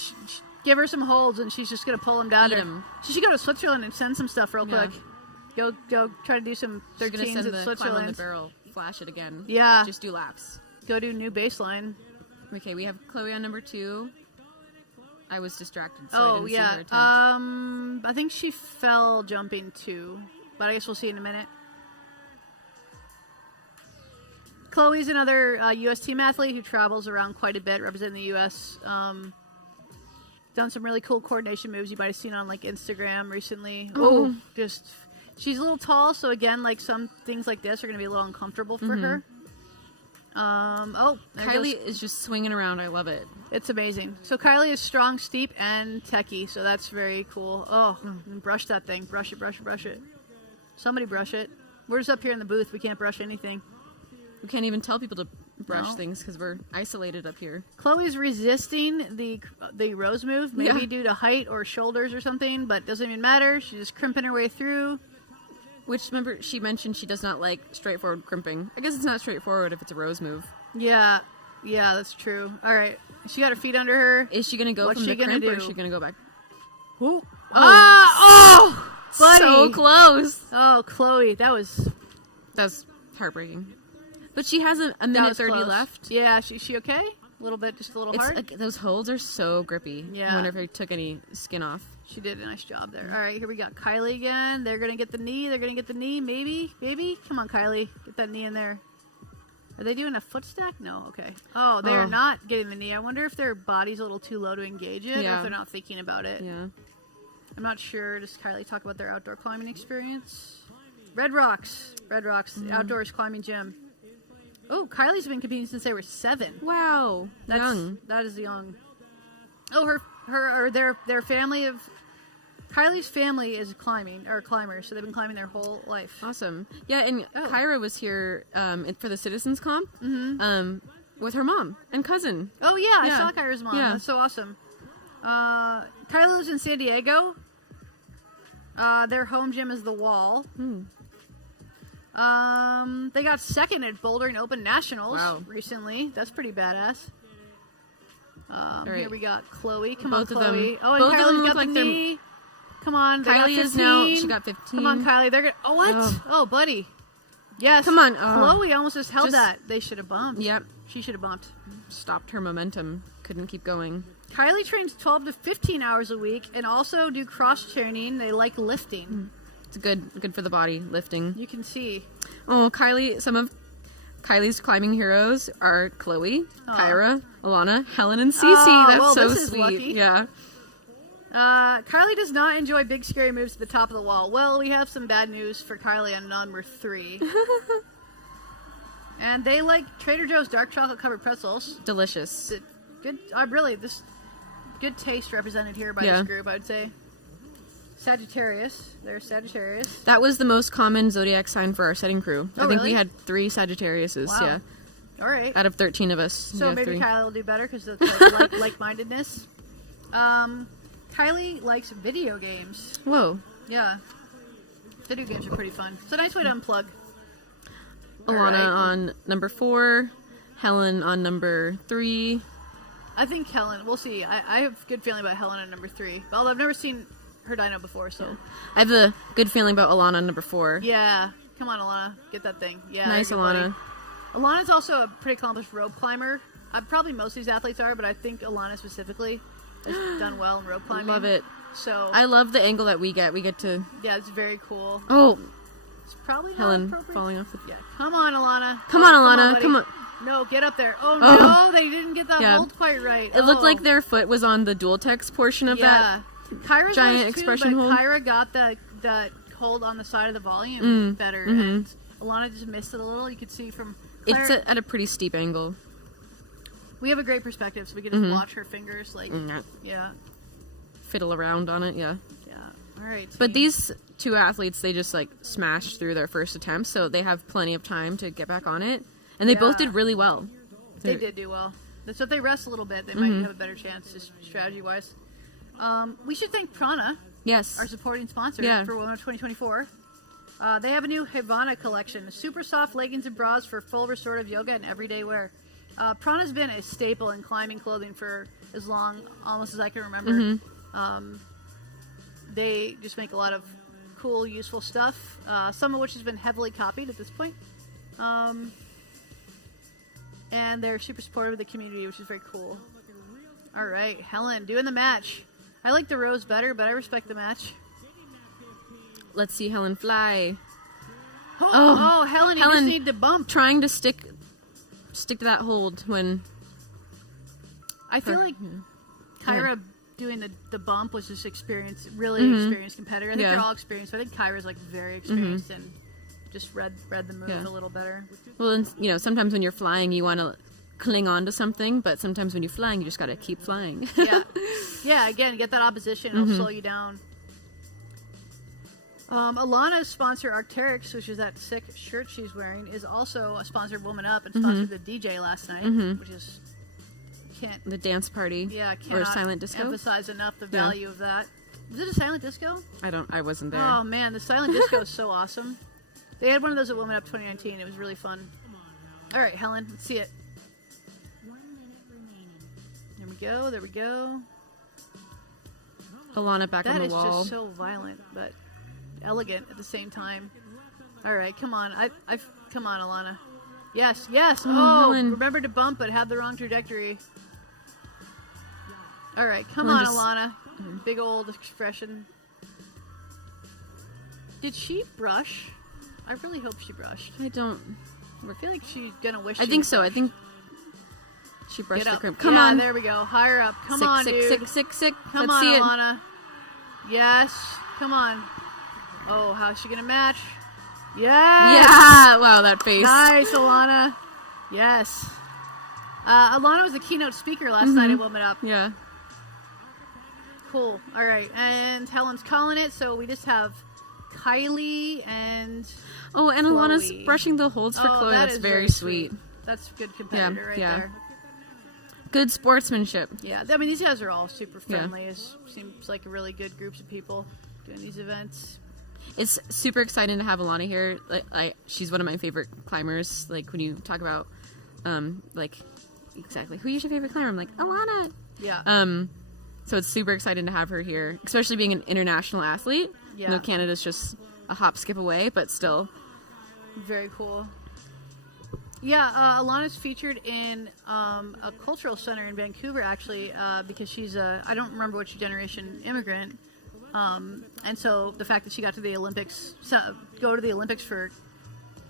give her some holds and she's just going to pull them down. Eat Or- 'em. She should go to Switzerland and send some stuff real Yeah. quick. Go try to do some They're going to 13s send at the climb on the Switzerland. barrel. Flash it again. Yeah. Just do laps. Go do new baseline. Okay, we have Chloe on number 2. I was distracted, so I Oh, didn't yeah. see her attempt. I think she fell jumping too, but I guess we'll see in a minute. Chloe's another U.S. team athlete who travels around quite a bit, representing the U.S. Done some really cool coordination moves you might have seen on like Instagram recently. Oh, just she's a little tall, so again, like some things like this are going to be a little uncomfortable for her. There Kylie goes- is just swinging around. I love it. it's amazing. So Kylie is strong, steep, and techie, so that's very cool. Oh, and brush that thing. Brush it, brush it, brush it. Somebody brush it. We're just up here in the booth. We can't brush anything. We can't even tell people to brush No. things because we're isolated up here. Chloe's resisting the rose move, maybe Yeah. due to height or shoulders or something, but doesn't even matter. She's just crimping her way through. Which, remember, she mentioned she does not like straightforward crimping. I guess it's not straightforward if it's a rose move. Yeah, that's true. All right. She got her feet under her. Is she going to go What's from she the gonna crimp or do? is she going to go back? Ooh. Oh. Buddy. So close. Oh, Chloe, That's heartbreaking. But she has a that minute was 30 close. left. Yeah, she okay? A little bit, just a little It's hard. like, those holds are so grippy. Yeah. I wonder if they took any skin off. She did a nice job there. All right, here we got Kylie again. They're going to get the knee. They're going to get the knee. Maybe. Come on, Kylie. Get that knee in there. Are they doing a foot stack? No. Okay. Oh, they are Oh. not getting the knee. I wonder if their body's a little too low to engage it or Yeah. if they're not thinking about it. Yeah. I'm not sure. Does Kylie talk about their outdoor climbing experience? Red Rocks, the outdoors climbing gym. Oh, Kylie's been competing since they were 7. Wow. That's Young. That is young. Oh, their family of Kylie's family is climbers, so they've been climbing their whole life. Awesome. Yeah, and Oh. Kyra was here for the Citizens Comp with her mom and cousin. Oh yeah, I Yeah. saw Kyra's mom. Yeah. That's so awesome. Kylie lives in San Diego. Their home gym is the Wall. They got second at Bouldering Open Nationals Wow. recently. That's pretty badass. right. Here we got Chloe. Come Both on, of them- Chloe. Oh, and both of them Kylie's look got like the they're- knee. Come on. They got Kylie is 15. now. She got 15. Come on, Kylie. They're gonna. Oh, what? Oh, buddy. Yes. Come on. Chloe almost just held Just- that. They should have bumped. Yep. She should have bumped. Stopped her momentum. Couldn't keep going. Kylie trains 12 to 15 hours a week and also do cross training. They like lifting. It's good for the body, lifting. You can see. Oh, Kylie, some of Kylie's climbing heroes are Chloe, Kyra, Alana, Helen, and Cece. That's well, so this is sweet. lucky. Yeah. Kylie does not enjoy big scary moves to the top of the wall. Well, we have some bad news for Kylie on number 3. And they like Trader Joe's dark chocolate covered pretzels. Delicious. Good. This good taste represented here by this group, I would say. Sagittarius. They're Sagittarius. That was the most common zodiac sign for our setting crew. I think really? we had 3 Sagittariuses. Wow. Yeah. All right. Out of 13 of us. So yeah, maybe 3. Kylie will do better because that's like-mindedness. Kylie likes video games. Whoa. Yeah. Video games are pretty fun. It's a nice way to unplug. Alana right. on number 4. Helen on number 3. I think Helen, we'll see. I have a good feeling about Helen on number 3. Although I've never seen her dyno before, so. I have a good feeling about Alana on number 4. Yeah. Come on, Alana. Get that thing. Yeah. Nice, good Alana. buddy. Alana's also a pretty accomplished rope climber. Probably most of these athletes are, but I think Alana specifically has done well in rope climbing. Love it. So. I love the angle that we get. We get to... Yeah, it's very cool. Oh, It's probably not Helen appropriate. falling off the... Yeah. Come on, Alana. Come on, Alana. buddy. Come on. No, get up there. Oh, Oh. no, they didn't get that Yeah. hold quite right. It looked like their foot was on the dual text portion of that. Kyra's giant was too, expression but hold. Kyra got that hold on the side of the volume better, and Alana just missed it a little. You could see from It's at a pretty steep angle. we have a great perspective, so we can just watch her fingers, like yeah. Fiddle around on it, yeah. All right, But team. these 2 athletes, they just like smashed through their first attempt, so they have plenty of time to get back on it. And they both Yeah. did really well. They did do well. So if they rest a little bit, they might have a better chance, just strategy-wise. We should thank Prana, Yes. our supporting sponsor Yeah. for Women of 2024. They have a new Havana collection, super soft leggings and bras for full restorative yoga and everyday wear. Prana's been a staple in climbing clothing for as long, almost as I can remember. They just make a lot of cool, useful stuff, some of which has been heavily copied at this point. And they're super supportive of the community, which is very cool. All right, Helen, doing the match. I like the rows better, but I respect the match. Let's see Helen fly. Oh, Helen, you Helen. just need to bump. Trying to stick to that hold when... I feel like Kyra doing the bump was just experienced, really experienced competitor. I think Yeah. they're all experienced, but I think Kyra's like very experienced and just read the move a little better. Well, and, sometimes when you're flying, you want to cling on to something, but sometimes when you're flying, you just got to keep flying. Yeah, again, get that opposition, it'll slow you down. Alana's sponsor, Arc'teryx, which is that sick shirt she's wearing, is also a sponsor of Woman Up and sponsored the DJ last night, which is can't The dance party. cannot Or silent disco. emphasize enough the value of that. Was it a silent disco? I wasn't there. Oh man, the silent disco is so awesome. They had one of those at Women Up 2019. It was really fun. All right, Helen, let's see it. There we go. There we go. Alana back on That the is wall. just so violent, but elegant at the same time. All right, come on. Come on, Alana. Yes. Oh, Helen. remember to bump, but had the wrong trajectory. All right, come Helen on, just- Alana. Big old expression. Did she brush? I really hope she brushed. I don't... I feel like she's gonna wish. I she think would so. I brush. think she brushed Get the up. crimp. Come Yeah, on. there we go. Higher up. Come sick, on, sick, dude. sick. Come Let's on, see it. Alana. Yes. Come on. Oh, how's she gonna match? Yes. Yeah. Wow, that face. Nice, Alana. Yes. Alana was a keynote speaker last night at Woman Up. Yeah. Cool. All right, and Helen's calling it. So we just have Kylie and Oh, and Alana's Chloe. brushing the holds for Oh, Chloe. that That's is very sweet. That's good competitor right yeah. there. Good sportsmanship. Yeah, I mean these guys are all super Yeah. friendly. It seems like a really good groups of people doing these events. It's super exciting to have Alana here. Like she's one of my favorite climbers. Like when you talk about, exactly, who's your favorite climber? I'm like, Alana. Yeah. So it's super exciting to have her here, especially being an international athlete. Yeah. You know, Canada's just a hop, skip away, but still. Very cool. Yeah, Alana's featured in a cultural center in Vancouver, actually, because she's I don't remember which generation immigrant. And so the fact that she got to the Olympics, go to the Olympics for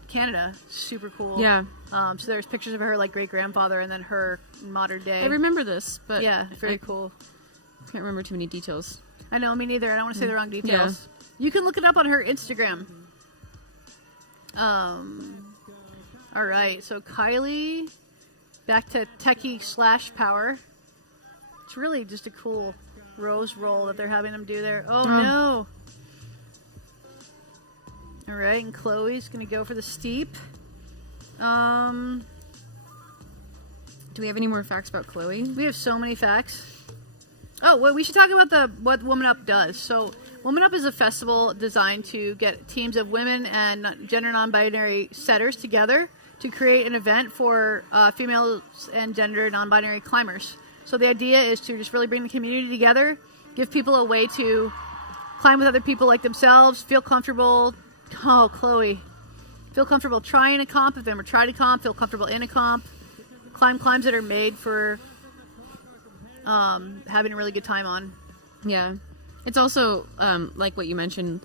Canada, super cool. Yeah. So there's pictures of her, like, great-grandfather, and then her modern day. I remember this, but Yeah, very cool. Can't remember too many details. I know, me neither. I don't want to say the wrong details. Yeah. You can look it up on her Instagram. All right, so Kylie, back to techie / power. It's really just a cool rose roll that they're having them do there. Oh, no. All right, and Chloe's going to go for the steep. Do we have any more facts about Chloe? We have so many facts. Oh, well, we should talk about what Woman Up does. So, Woman Up is a festival designed to get teams of women and gender non-binary setters together to create an event for females and gender non-binary climbers. So the idea is to just really bring the community together, give people a way to climb with other people like themselves, feel comfortable. Oh, Chloe. Feel comfortable trying a comp if they've never tried a comp, feel comfortable in a comp. Climb climbs that are made for having a really good time on. Yeah. It's also, like what you mentioned,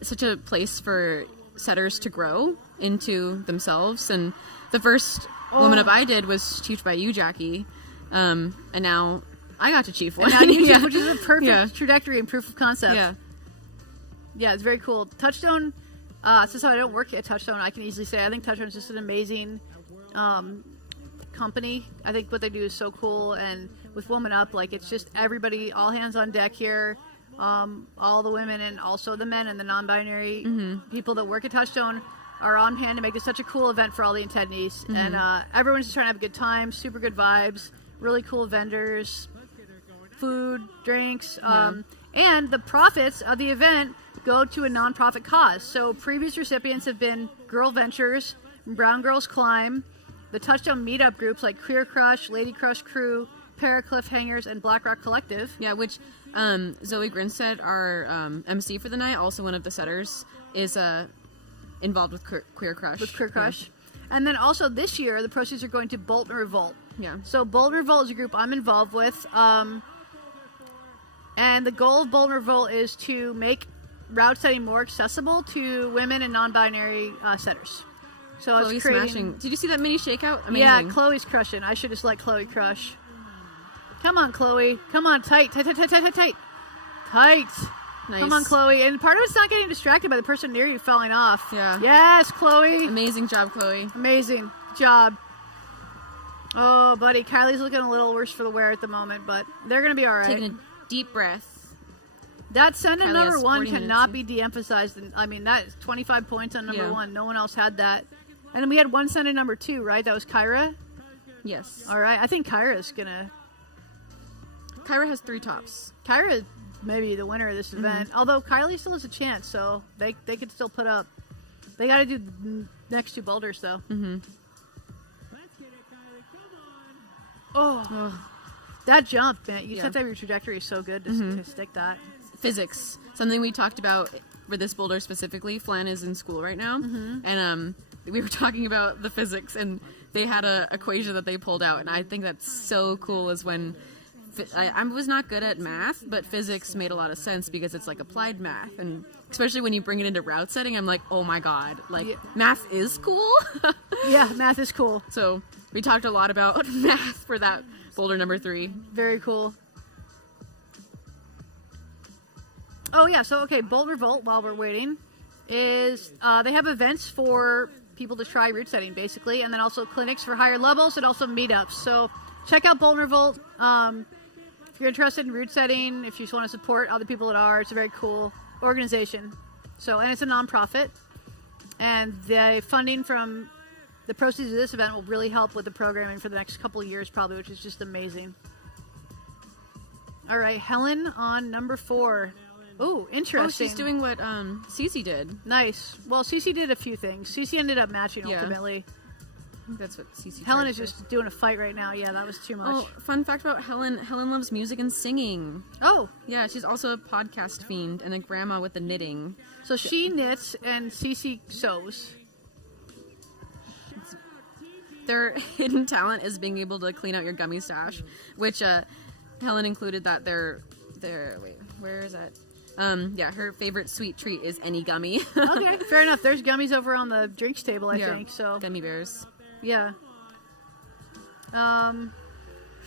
such a place for setters to grow into themselves. And the first Woman Up I did was chiefed by you, Jackie. And now I got to chief one. And now you chief, which is a perfect trajectory and proof of concept. Yeah. Yeah, it's very cool. Touchstone, since I don't work at Touchstone, I can easily say I think Touchstone is just an amazing company. I think what they do is so cool, and with Woman Up, like, it's just everybody, all hands on deck here, all the women and also the men and the non-binary people that work at Touchstone are on hand to make this such a cool event for all the attendees. And everyone's just trying to have a good time, super good vibes, really cool vendors, food, drinks, and the profits of the event go to a non-profit cause. So previous recipients have been Girl Ventures, Brown Girls Climb, the Touchdown meetup groups like Queer Crush, Lady Crush Crew, Paracliff Hangers, and Black Rock Collective. Yeah, which Zoe Grinstead, our MC for the night, also one of the setters, is involved with Queer Crush. With Queer Crush. Yeah. And then also this year, the proceeds are going to Bolt and Revolt. Yeah. So Bolt and Revolt is a group I'm involved with. And the goal of Bolt and Revolt is to make route setting more accessible to women and non-binary setters. So Chloe's smashing. Did you see that mini shakeout? Amazing. Yeah, Chloe's crushing. I should just let Chloe crush. Come on, Chloe. Come on, tight. Tight. Nice. Come on, Chloe. And part of it's not getting distracted by the person near you falling off. Yeah. Yes, Chloe. Amazing job, Chloe. Amazing job. Oh, buddy. Kylie's looking a little worse for the wear at the moment, but they're going to be all right. Taking a deep breath. That send in number one cannot be de-emphasized. I mean, that is 25 points on number one. No one else had that. And then we had one send in number two, right? That was Kyra? Yes. All right. I think Kyra's going to... Kyra has 3 tops. Kyra may be the winner of this event. Although Kylie still has a chance, so they could still put up. They got to do the next 2 boulders, though. Let's get it, Kylie. Come on. Oh. That jump, man. You just have to have your trajectory so good to stick that. Physics. Something we talked about for this boulder specifically. Flan is in school right now. And we were talking about the physics, and they had a equation that they pulled out. And I think that's so cool is when... I was not good at math, but physics made a lot of sense because it's like applied math, and especially when you bring it into route setting, I'm like, oh my god, like math is cool. Yeah, math is cool. So we talked a lot about math for that boulder number 3. Very cool. Oh yeah, so okay, Bolt Revolt, while we're waiting, is they have events for people to try route setting basically, and then also clinics for higher levels and also meetups. So check out Bolt Revolt. If you're interested in route setting, if you just want to support other people that are, it's a very cool organization. So, and it's a nonprofit, and the funding from the proceeds of this event will really help with the programming for the next couple of years, probably, which is just amazing. All right, Helen on number 4. Ooh, interesting. Oh, she's doing what Cece did. Nice. Well, Cece did a few things. Cece ended up matching ultimately. think that's what CC. Helen tried is first. just doing a fight right now. Yeah, that was too much. Oh, fun fact about Helen. Helen loves music and singing. Oh, Yeah, she's also a podcast fiend and a grandma with the knitting. so she knits and CC sews. Their hidden talent is being able to clean out your gummy stash, which Helen included that wait, where is that? Yeah, her favorite sweet treat is any gummy. Okay, fair enough. There's gummies over on the drinks table, I think. So Gummy bears. yeah.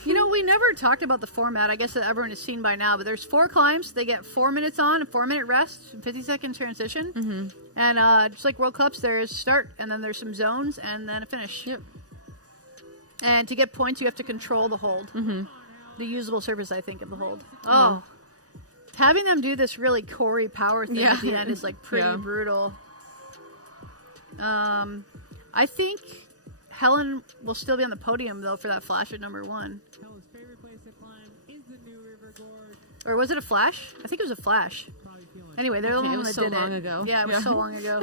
We never talked about the format. I guess that everyone has seen by now, but there's 4 climbs. They get 4 minutes on, a 4-minute rest, 50-second transition. Mm-hmm. And just like World Cups, there's start, and then there's some zones, and then a finish. Yep. And to get points, you have to control the hold. Mm-hmm. The usable surface, I think, of the hold. Oh. Having them do this really Corey power thing at the end is like pretty brutal. I think Helen will still be on the podium though for that flash at number 1. Helen's favorite place to climb is the New River Gorge. Or was it a flash? I think it was a flash. Probably feeling Anyway, they're the Okay, one it was that so did long it. ago. Yeah, it was Yeah. so long ago.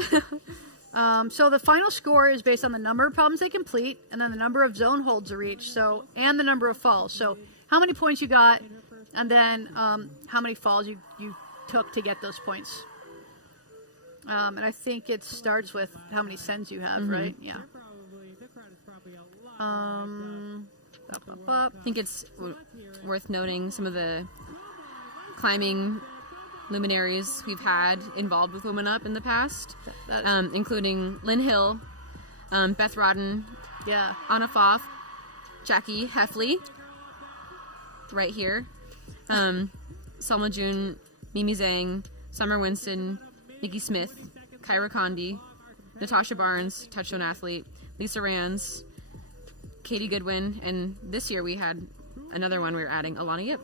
So the final score is based on the number of problems they complete, and then the number of zone holds they reach. So and the number of falls. So how many points you got, and then how many falls you took to get those points. And I think it starts with how many sends you have, right? Yeah. the crowd is probably a lot. I think it's worth noting some of the climbing luminaries we've had involved with Women Up in the past, including Lynn Hill, Beth Rodden, Yeah. Anna Foff, Jackie Heffley, right here, Selma June, Mimi Zhang, Summer Winston, Nikki Smith, Kyra Condi, Natasha Barnes, Touchstone athlete, Lisa Rands, Katie Goodwin, and this year we had another one we were adding, Alana Yip.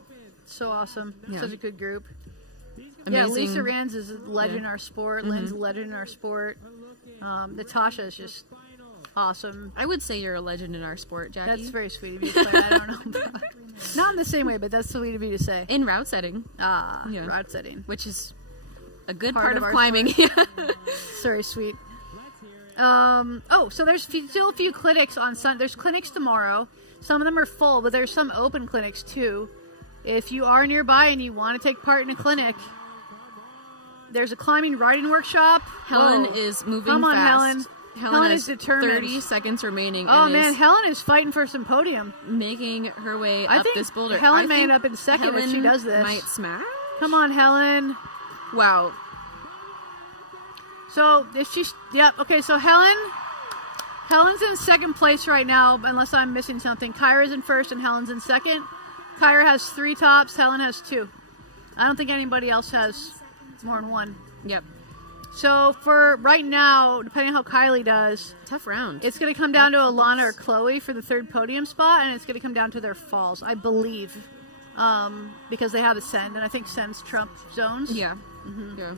So awesome. Yeah. Such a good group. Amazing. Yeah, Lisa Rands is a legend in Yeah. our sport. Lynn's a legend in our sport. Natasha is just awesome. I would say you're a legend in our sport, Jackie. That's very sweet of you to say. I don't know. Not in the same way, but that's sweet of you to say. in route setting, Yeah. Route setting. which is a good Part part of of our climbing. It's very sweet. So there's still a few clinics on Sunday. There's clinics tomorrow. Some of them are full, but there's some open clinics too. If you are nearby and you want to take part in a clinic, there's a climbing riding workshop. Helen Whoa. is moving Come on, fast. Helen has is determined. 30 seconds remaining. Oh and man, is Helen is fighting for some podium. making her way I up think this boulder. Helen I may think end up in second if Helen she does this. Might smash. Come on, Helen. Wow. So if she's okay. So Helen's in second place right now, unless I'm missing something. Kyra's in first and Helen's in second. Kyra has 3 tops. Helen has 2. I don't think anybody else has more than 1. Yep. So for right now, depending on how Kylie does, Tough round. it's going to come down to Alana or Chloe for the 3rd podium spot, and it's going to come down to their falls, I believe, because they have a send, and I think sends trump zones. yeah. Yeah.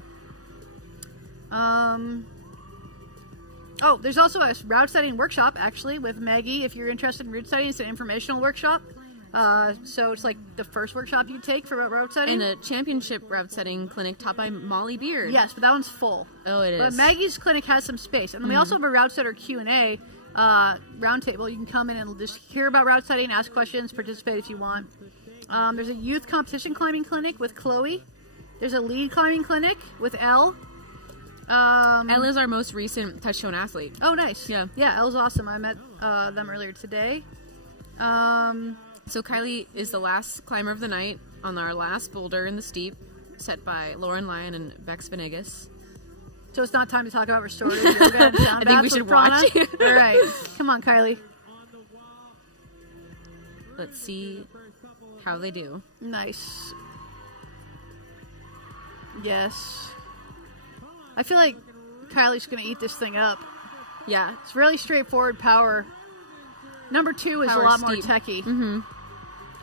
Oh, there's also a route setting workshop, actually, with Maggie. If you're interested in route setting, it's an informational workshop. So it's like the first workshop you take for route setting. And a championship route setting clinic taught by Molly Beard. Yes, but that one's full. Oh, it But is. Maggie's clinic has some space. And then we also have a route setter Q&A roundtable. You can come in and just hear about route setting, ask questions, participate if you want. There's a youth competition climbing clinic with Chloe. There's a lead climbing clinic with Elle. Elle is our most recent Touchstone athlete. Oh, nice. Yeah. Yeah, Elle's awesome. I met them earlier today. So Kylie is the last climber of the night on our last boulder in the steep, set by Lauren Lyon and Bex Venegas. So it's not time to talk about restorative yoga and sound I think we baths should with prana? watch it. All right. Come on, Kylie. Let's see how they do. Nice. Yes. I feel like Kylie's going to eat this thing up. Yeah. It's really straightforward power. Number 2 is Power a lot steep. more techie. Mm-hmm.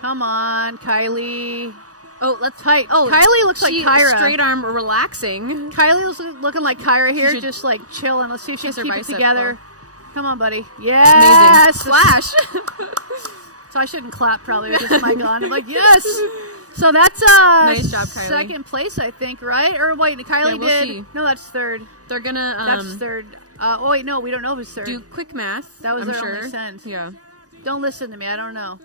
Come on, Kylie. Oh, let's Tight. Oh, Kylie looks like Kyra. Straight arm relaxing. Kylie's looking like Kyra here, should just like chilling. Let's see if she kiss can her keep it bicep together. though. Come on, buddy. Amazing. Yes. Flash. So I shouldn't clap probably with this mic on. I'm like, yes. So that's Nice job, Kylie. second place, I think, right? Or wait, Kylie Yeah, we'll did. see. No, that's third. They're gonna That's third. Oh wait, no, we don't know who's third. Do quick math. That was I'm their sure. only send. Yeah. Don't listen to me. I don't know.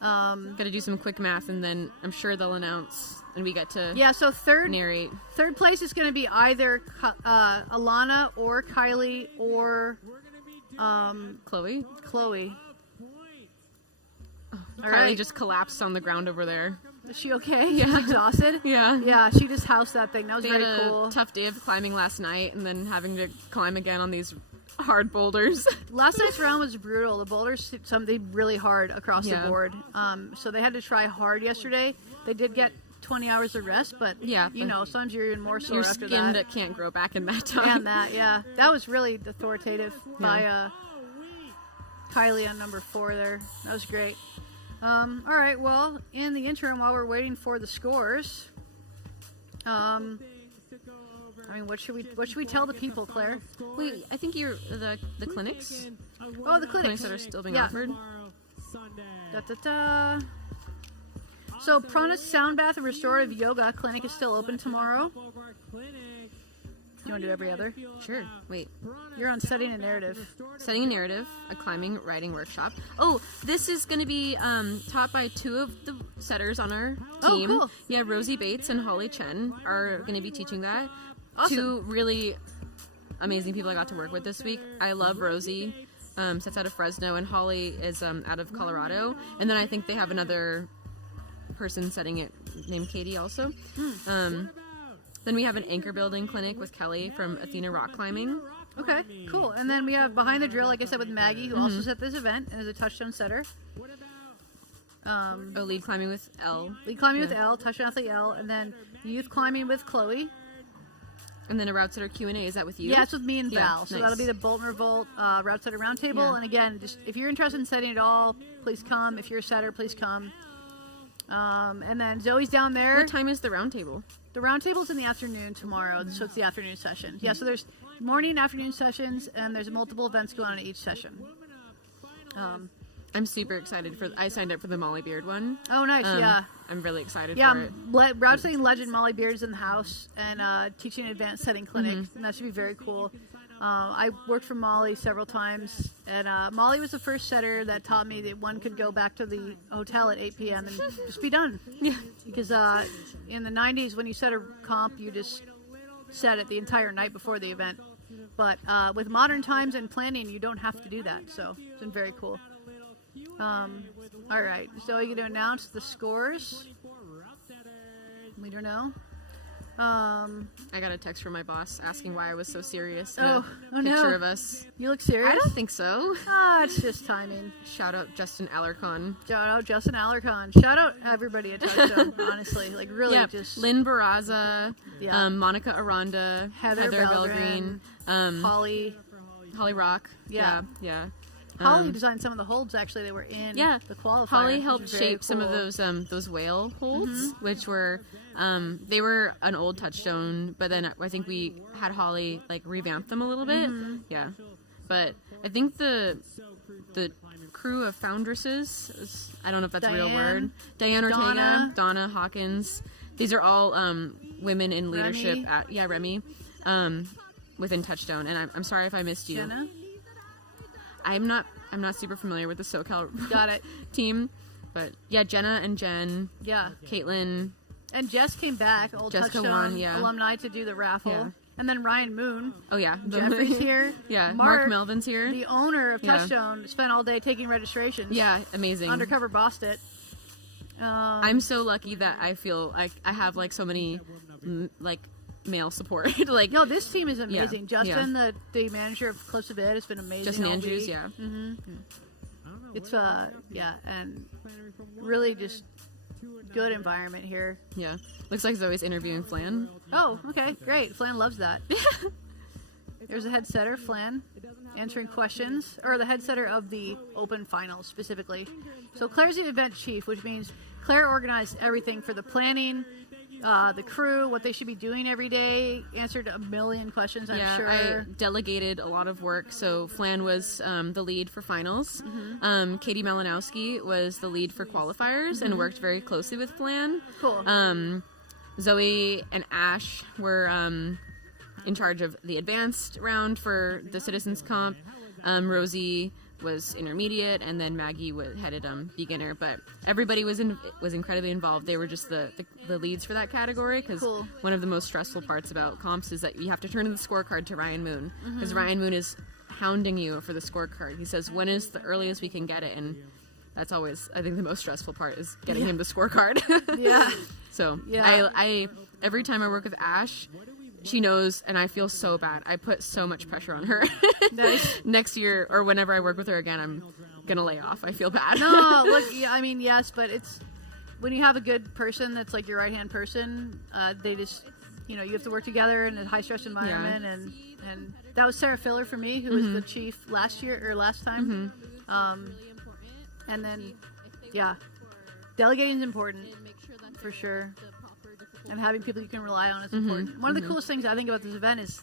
Got to do some quick math, and then I'm sure they'll announce, and we get to So narrate. Third place is going to be either Alana or Kylie or Chloe. Chloe. All Kylie right. just collapsed on the ground over there. Is she okay? Yeah. She's exhausted? Yeah. Yeah, she just housed that thing. That was They very had a cool. tough day of climbing last night, and then having to climb again on these hard boulders. Last night's round was brutal. The boulders, something really hard across the board. So they had to try hard yesterday. They did get 20 hours of rest, but you know, sometimes you're even more sore Your after skin that. can't grow back in that time. And that, yeah. That was really authoritative by Kylie on number 4 there. That was great. All right, well, in the interim, while we're waiting for the scores, I mean, what should we tell the people, Claire? Wait, I think you're the clinics. Oh, the clinics That are still being offered. Da-da-da. So, Prana Sound Bath and Restorative Yoga Clinic is still open tomorrow. You want to do every other? Sure. Wait. You're on Setting a Narrative. Setting a Narrative, a climbing writing workshop. Oh, this is going to be taught by 2 of the setters on our team. Oh, cool. Yeah, Rosie Bates and Holly Chen are going to be teaching that. Awesome. 2 really amazing people I got to work with this week. I love Rosie. Sets out of Fresno, and Holly is out of Colorado. And then I think they have another person setting it named Katie also. Then we have an anchor building clinic with Kelly from Athena Rock Climbing. Okay, cool. And then we have Behind the Drill, like I said, with Maggie, who also set this event and is a Touchstone setter. Lead climbing with Elle. Lead climbing with Elle, Touchstone athlete Elle, and then youth climbing with Chloe. And then a route setter Q&A. Is that with you? Yeah, it's with me and Yeah, Val. So nice. that'll be the Bolton Revolt route setter roundtable. Yeah. And again, just if you're interested in setting it all, please come. If you're a setter, please come. And then Zoe's down there. What time is the round table? The roundtable's in the afternoon tomorrow, so it's the afternoon session. Yeah, so there's morning and afternoon sessions, and there's multiple events going on in each session. I'm super excited I signed up for the Molly Beard one. Oh, nice, yeah. I'm really excited Yeah, for it. route setting legend Molly Beard's in the house, and teaching an advanced setting clinic, and that should be very cool. I worked for Molly several times, and Molly was the first setter that taught me that one could go back to the hotel at 8 p.m. and just be done. Yeah. Because in the 90s, when you set a comp, you just set it the entire night before the event. But with modern times and planning, you don't have to do that, so it's been very cool. All right, so are you going to announce the scores? We don't know. I got a text from my boss asking why I was so serious. In Oh a no. picture of us. You look serious? I don't think so. It's just timing. Shout out Justin Alarcon. Shout out Justin Alarcon. Shout out everybody at Touchstone, honestly. Like, really, Yeah, just Lynn Barraza, Yeah. Monica Aranda, Heather Belgreen, Holly. Holly Rock. Yeah. Yeah. Holly designed some of the holds, actually. They were in the qualifier. Holly which helped was very shape some of cool. those whale holds, which were they were an old Touchstone, but then I think we had Holly like revamp them a little bit. Yeah, but I think the crew of foundresses, I don't know if that's a real word. Diane Ortega, Donna Hawkins. These are all women in leadership Remy. at within Touchstone, and I'm sorry if I missed you. Jenna? I'm not super familiar with the SoCal Got it. team, but yeah, Jenna and Jen, Yeah. Caitlin, And Jess came back, old Jessica Touchstone won, yeah. alumni, to do the raffle. Yeah. And then Ryan Moon. oh yeah, Jeffrey's here. Yeah, Mark Melvin's here. The owner of Yeah. Touchstone spent all day taking registrations. Yeah, amazing. Undercover bossed it. I'm so lucky that I feel like I have like so many like male support. Like No, this team is amazing. Yeah, Justin, the manager of Close to Bed, has been amazing. Justin all Andrews, week. yeah. It's and really just good environment here. Yeah. Looks like Zoe's interviewing Flan. Oh, okay, great. Flan loves that. There's a head setter, Flan, answering questions, or the head setter of the open finals specifically. So Claire's the event chief, which means Claire organized everything for the planning, the crew, what they should be doing every day, answered a million questions, I'm Yeah, sure. I delegated a lot of work. So Flan was the lead for finals. Katie Malinowski was the lead for qualifiers and worked very closely with Flan. Cool. Zoe and Ash were in charge of the advanced round for the Citizens Comp. Rosie was intermediate, and then Maggie headed beginner. But everybody was incredibly involved. They were just the leads for that category, because Cool. one of the most stressful parts about comps is that you have to turn in the scorecard to Ryan Moon, because Ryan Moon is hounding you for the scorecard. He says, when is the earliest we can get it? And that's always, I think, the most stressful part is getting him the scorecard. Yeah. So Yeah. I every time I work with Ash, she knows, and I feel so bad. I put so much pressure on her. Nice. Next year, or whenever I work with her again, I'm gonna lay off. I feel bad. No, look, yeah, I mean, yes, but it's when you have a good person that's like your right hand person. They just, you have to work together in a high stress environment, and that was Sarah Filler for me, who was the chief last time. And then, yeah, delegating is important for sure, and having people you can rely on is important. One of the coolest things I think about this event is,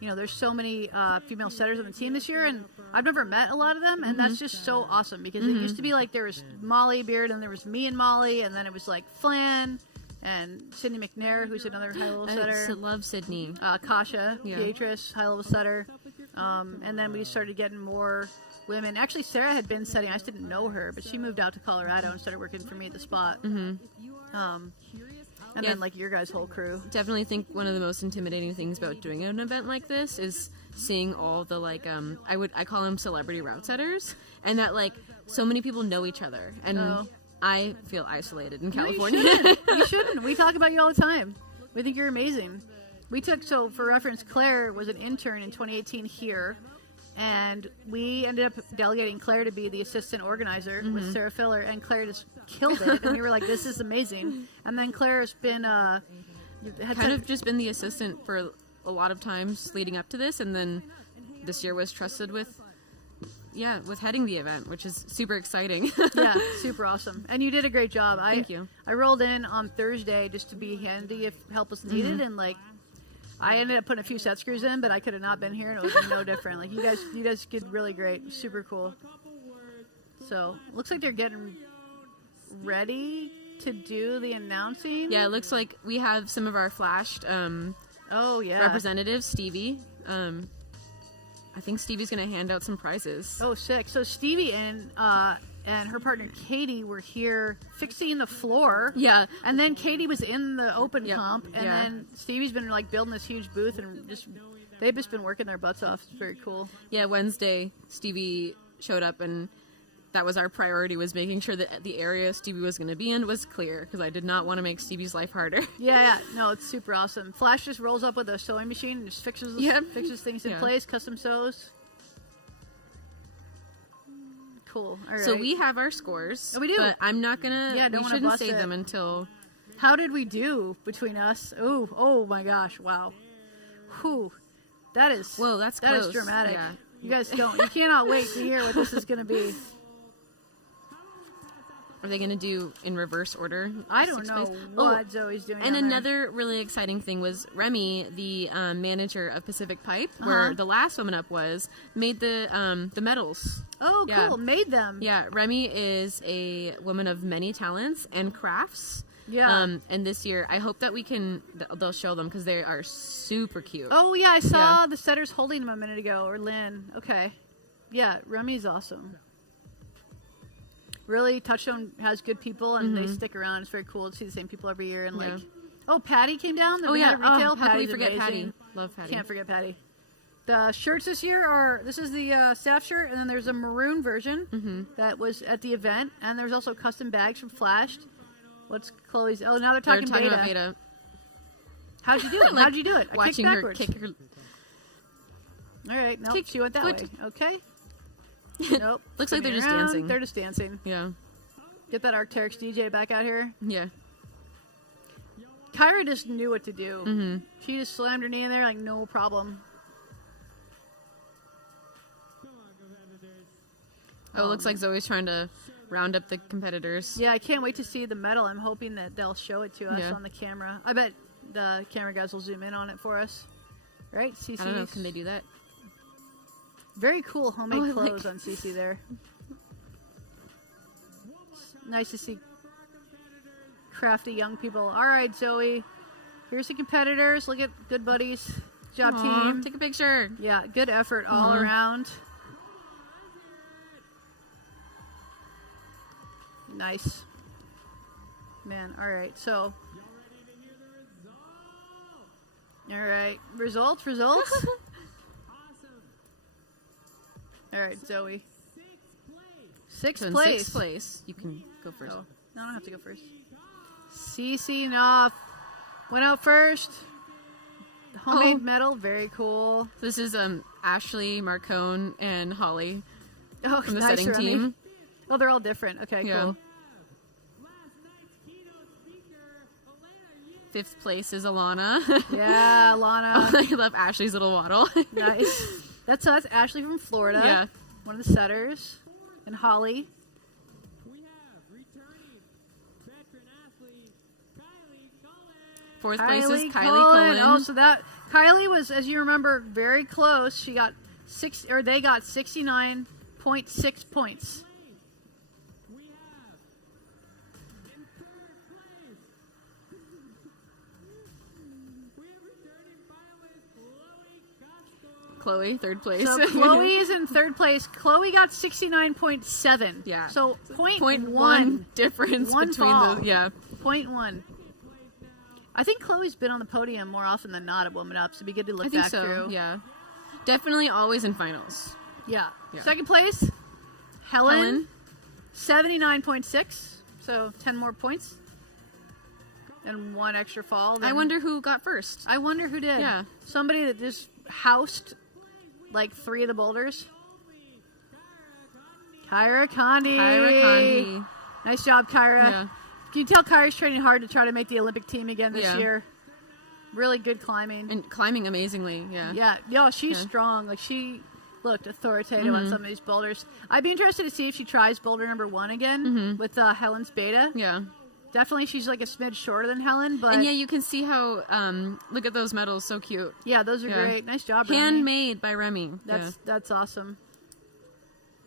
there's so many female setters on the team this year, and I've never met a lot of them, and that's just so awesome, because it used to be like there was Molly Beard, and there was me and Molly, and then it was like Flan and Sydney McNair, who's another high-level setter. I love Sydney. Kasha, Beatrice, high-level setter. And then we started getting more women. Actually, Sarah had been setting. I just didn't know her, but she moved out to Colorado and started working for me at the spot. And then, like, your guys' whole crew. Definitely think one of the most intimidating things about doing an event like this is seeing all the, like, I call them celebrity route setters, and that, like, so many people know each other. And I feel isolated in California. You shouldn't. We talk about you all the time. We think you're amazing. So for reference, Claire was an intern in 2018 here, and we ended up delegating Claire to be the assistant organizer with Sarah Filler, and Claire just killed it, and we were like, this is amazing. And then Claire's been just been the assistant for a lot of times leading up to this, and then this year was trusted with heading the event, which is super exciting. Yeah, super awesome. And you did a great job. Thank you. I rolled in on Thursday just to be handy if help was needed, and like I ended up putting a few set screws in, but I could have not been here, and it would have been no different. Like you guys did really great. Super cool. So looks like they're getting ready to do the announcing. Yeah, it looks like we have some of our flashed representatives. Stevie. I think Stevie's going to hand out some prizes. Oh, sick. So Stevie and her partner Katie were here fixing the floor. Yeah. And then Katie was in the open comp, and then Stevie's been like building this huge booth, and they've just been working their butts off. It's very cool. Yeah, Wednesday Stevie showed up, and that was our priority, was making sure that the area Stevie was going to be in was clear, because I did not want to make Stevie's life harder. Yeah, no, it's super awesome. Flash just rolls up with a sewing machine and just fixes things in place, custom sews. Cool. All right. So we have our scores. Oh, we do. But I'm not going to... Yeah, we shouldn't save them until... How did we do between us? Oh my gosh, wow. Whew. That's close. That is dramatic. Yeah. You guys you cannot wait to hear what this is going to be. Are they going to do in reverse order? I don't know what Zoe's doing. And another really exciting thing was Remy, the manager of Pacific Pipe, where the last woman up made the medals. Oh, cool. Made them. Yeah, Remy is a woman of many talents and crafts. Yeah. And this year, I hope that they'll show them, because they are super cute. Oh, yeah, I saw the setters holding them a minute ago, or Lynn. Okay. Yeah, Remy's awesome. Really, Touchstone has good people, and they stick around. It's very cool to see the same people every year. And Patty came down. Retail. How can we Patty's forget amazing. Patty? Love Patty. Can't forget Patty. The shirts this year this is the staff shirt, and then there's a maroon version that was at the event, and there's also custom bags from Flashed. What's Chloe's? Oh, now they're talking about Beta. How'd you do it? How'd you do it? I watching kicked her backwards. kick her. All right, no, she went that way. Okay. Nope. Looks like they're just around. dancing. They're just dancing. Yeah. Get that Arc'teryx DJ back out here. Yeah. Kyra just knew what to do. She just slammed her knee in there like no problem. Oh, it looks like Zoe's trying to round up the competitors. Yeah, I can't wait to see the medal. I'm hoping that they'll show it to us on the camera. I bet the camera guys will zoom in on it for us. Right? CC's. I don't know. Can they do that? Very cool homemade clothes on CC there. Nice to see crafty young people. All right, Zoe. Here's the competitors. Look at good buddies. Good job, Aw, team. take a picture. Yeah, good effort all around. Nice. Man, all right. So, all right. Results. All right, Zoe. Sixth So in place. sixth place, you can go first. Oh, no, I don't have to go first. CC Knopf went out first. Homemade medal, very cool. This is Ashley, Marcone, and Holly Oh, from the nice setting running. team. Oh, they're all different. Okay, Yeah. cool. Fifth place is Alana. Yeah, Lana. I love Ashley's little waddle. Nice. That's us, Ashley from Florida. Yeah. One of the setters. And Holly. We have returning veteran athlete Kylie Cullen. Fourth place is Kylie Cullen. Cullen. Oh, so that Kylie was, as you remember, very close. She got they got 69.6 points. We have in third place. We have returning finalist Chloe Castro. Chloe, third place. So Chloe is in third place. Chloe got 69.7. Yeah. So Point 0.1 one difference One between fall. the yeah. 0.1. I think Chloe's been on the podium more often than not at Woman Up, so it'd be good to look I think back so. through. Yeah, definitely always in finals. Yeah. Yeah. Second place, Helen. 79.6. So 10 more points. And one extra fall. I wonder who got first. I wonder who did. Yeah. Somebody that just housed like 3 of the boulders. Kyra Condi. Kyra Condi. Nice job, Kyra. Yeah. Can you tell Kyra's training hard to try to make the Olympic team again this Yeah. year? Really good climbing. And climbing amazingly. Yeah. Yeah, yo, she's Yeah. strong. Like, she looked authoritative on some of these boulders. I'd be interested to see if she tries boulder number 1 again with Helen's beta. Yeah. Definitely, she's like a smidge shorter than Helen, but And yeah, you can see how. Look at those medals, so cute. yeah, those are Yeah. great. Nice job, Remy. Handmade by Remy. That's awesome.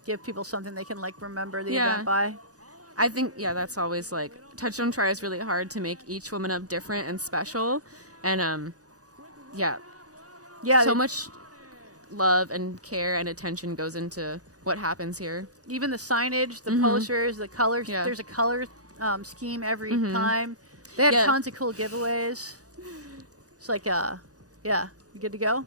Give people something they can like remember the Yeah. event by. I think, yeah, that's always like Touchstone tries really hard to make each Woman Up different and special, and yeah, Yeah, so much love and care and attention goes into what happens here. even the signage, the posters, the colors. Yeah. There's a color scheme every time. They had Yeah. tons of cool giveaways. It's like, yeah, you good to go? All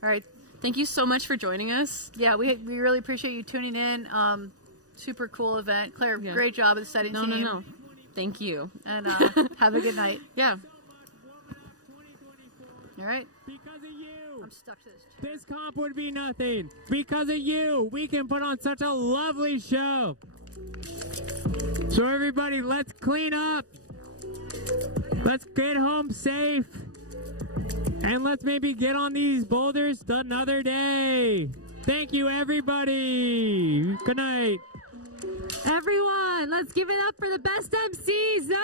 right. Thank you so much for joining us. Yeah, we really appreciate you tuning in. Super cool event. Claire, Yeah. great job with the setting team. No. Thank you. And have a good night. Yeah. All right. Because of you, I'm stuck to this chair. this comp would be nothing. Because of you, we can put on such a lovely show. So everybody, let's clean up. Let's get home safe. And let's maybe get on these boulders another day. Thank you, everybody. Good night. Everyone, let's give it up for the best MC, Zoe!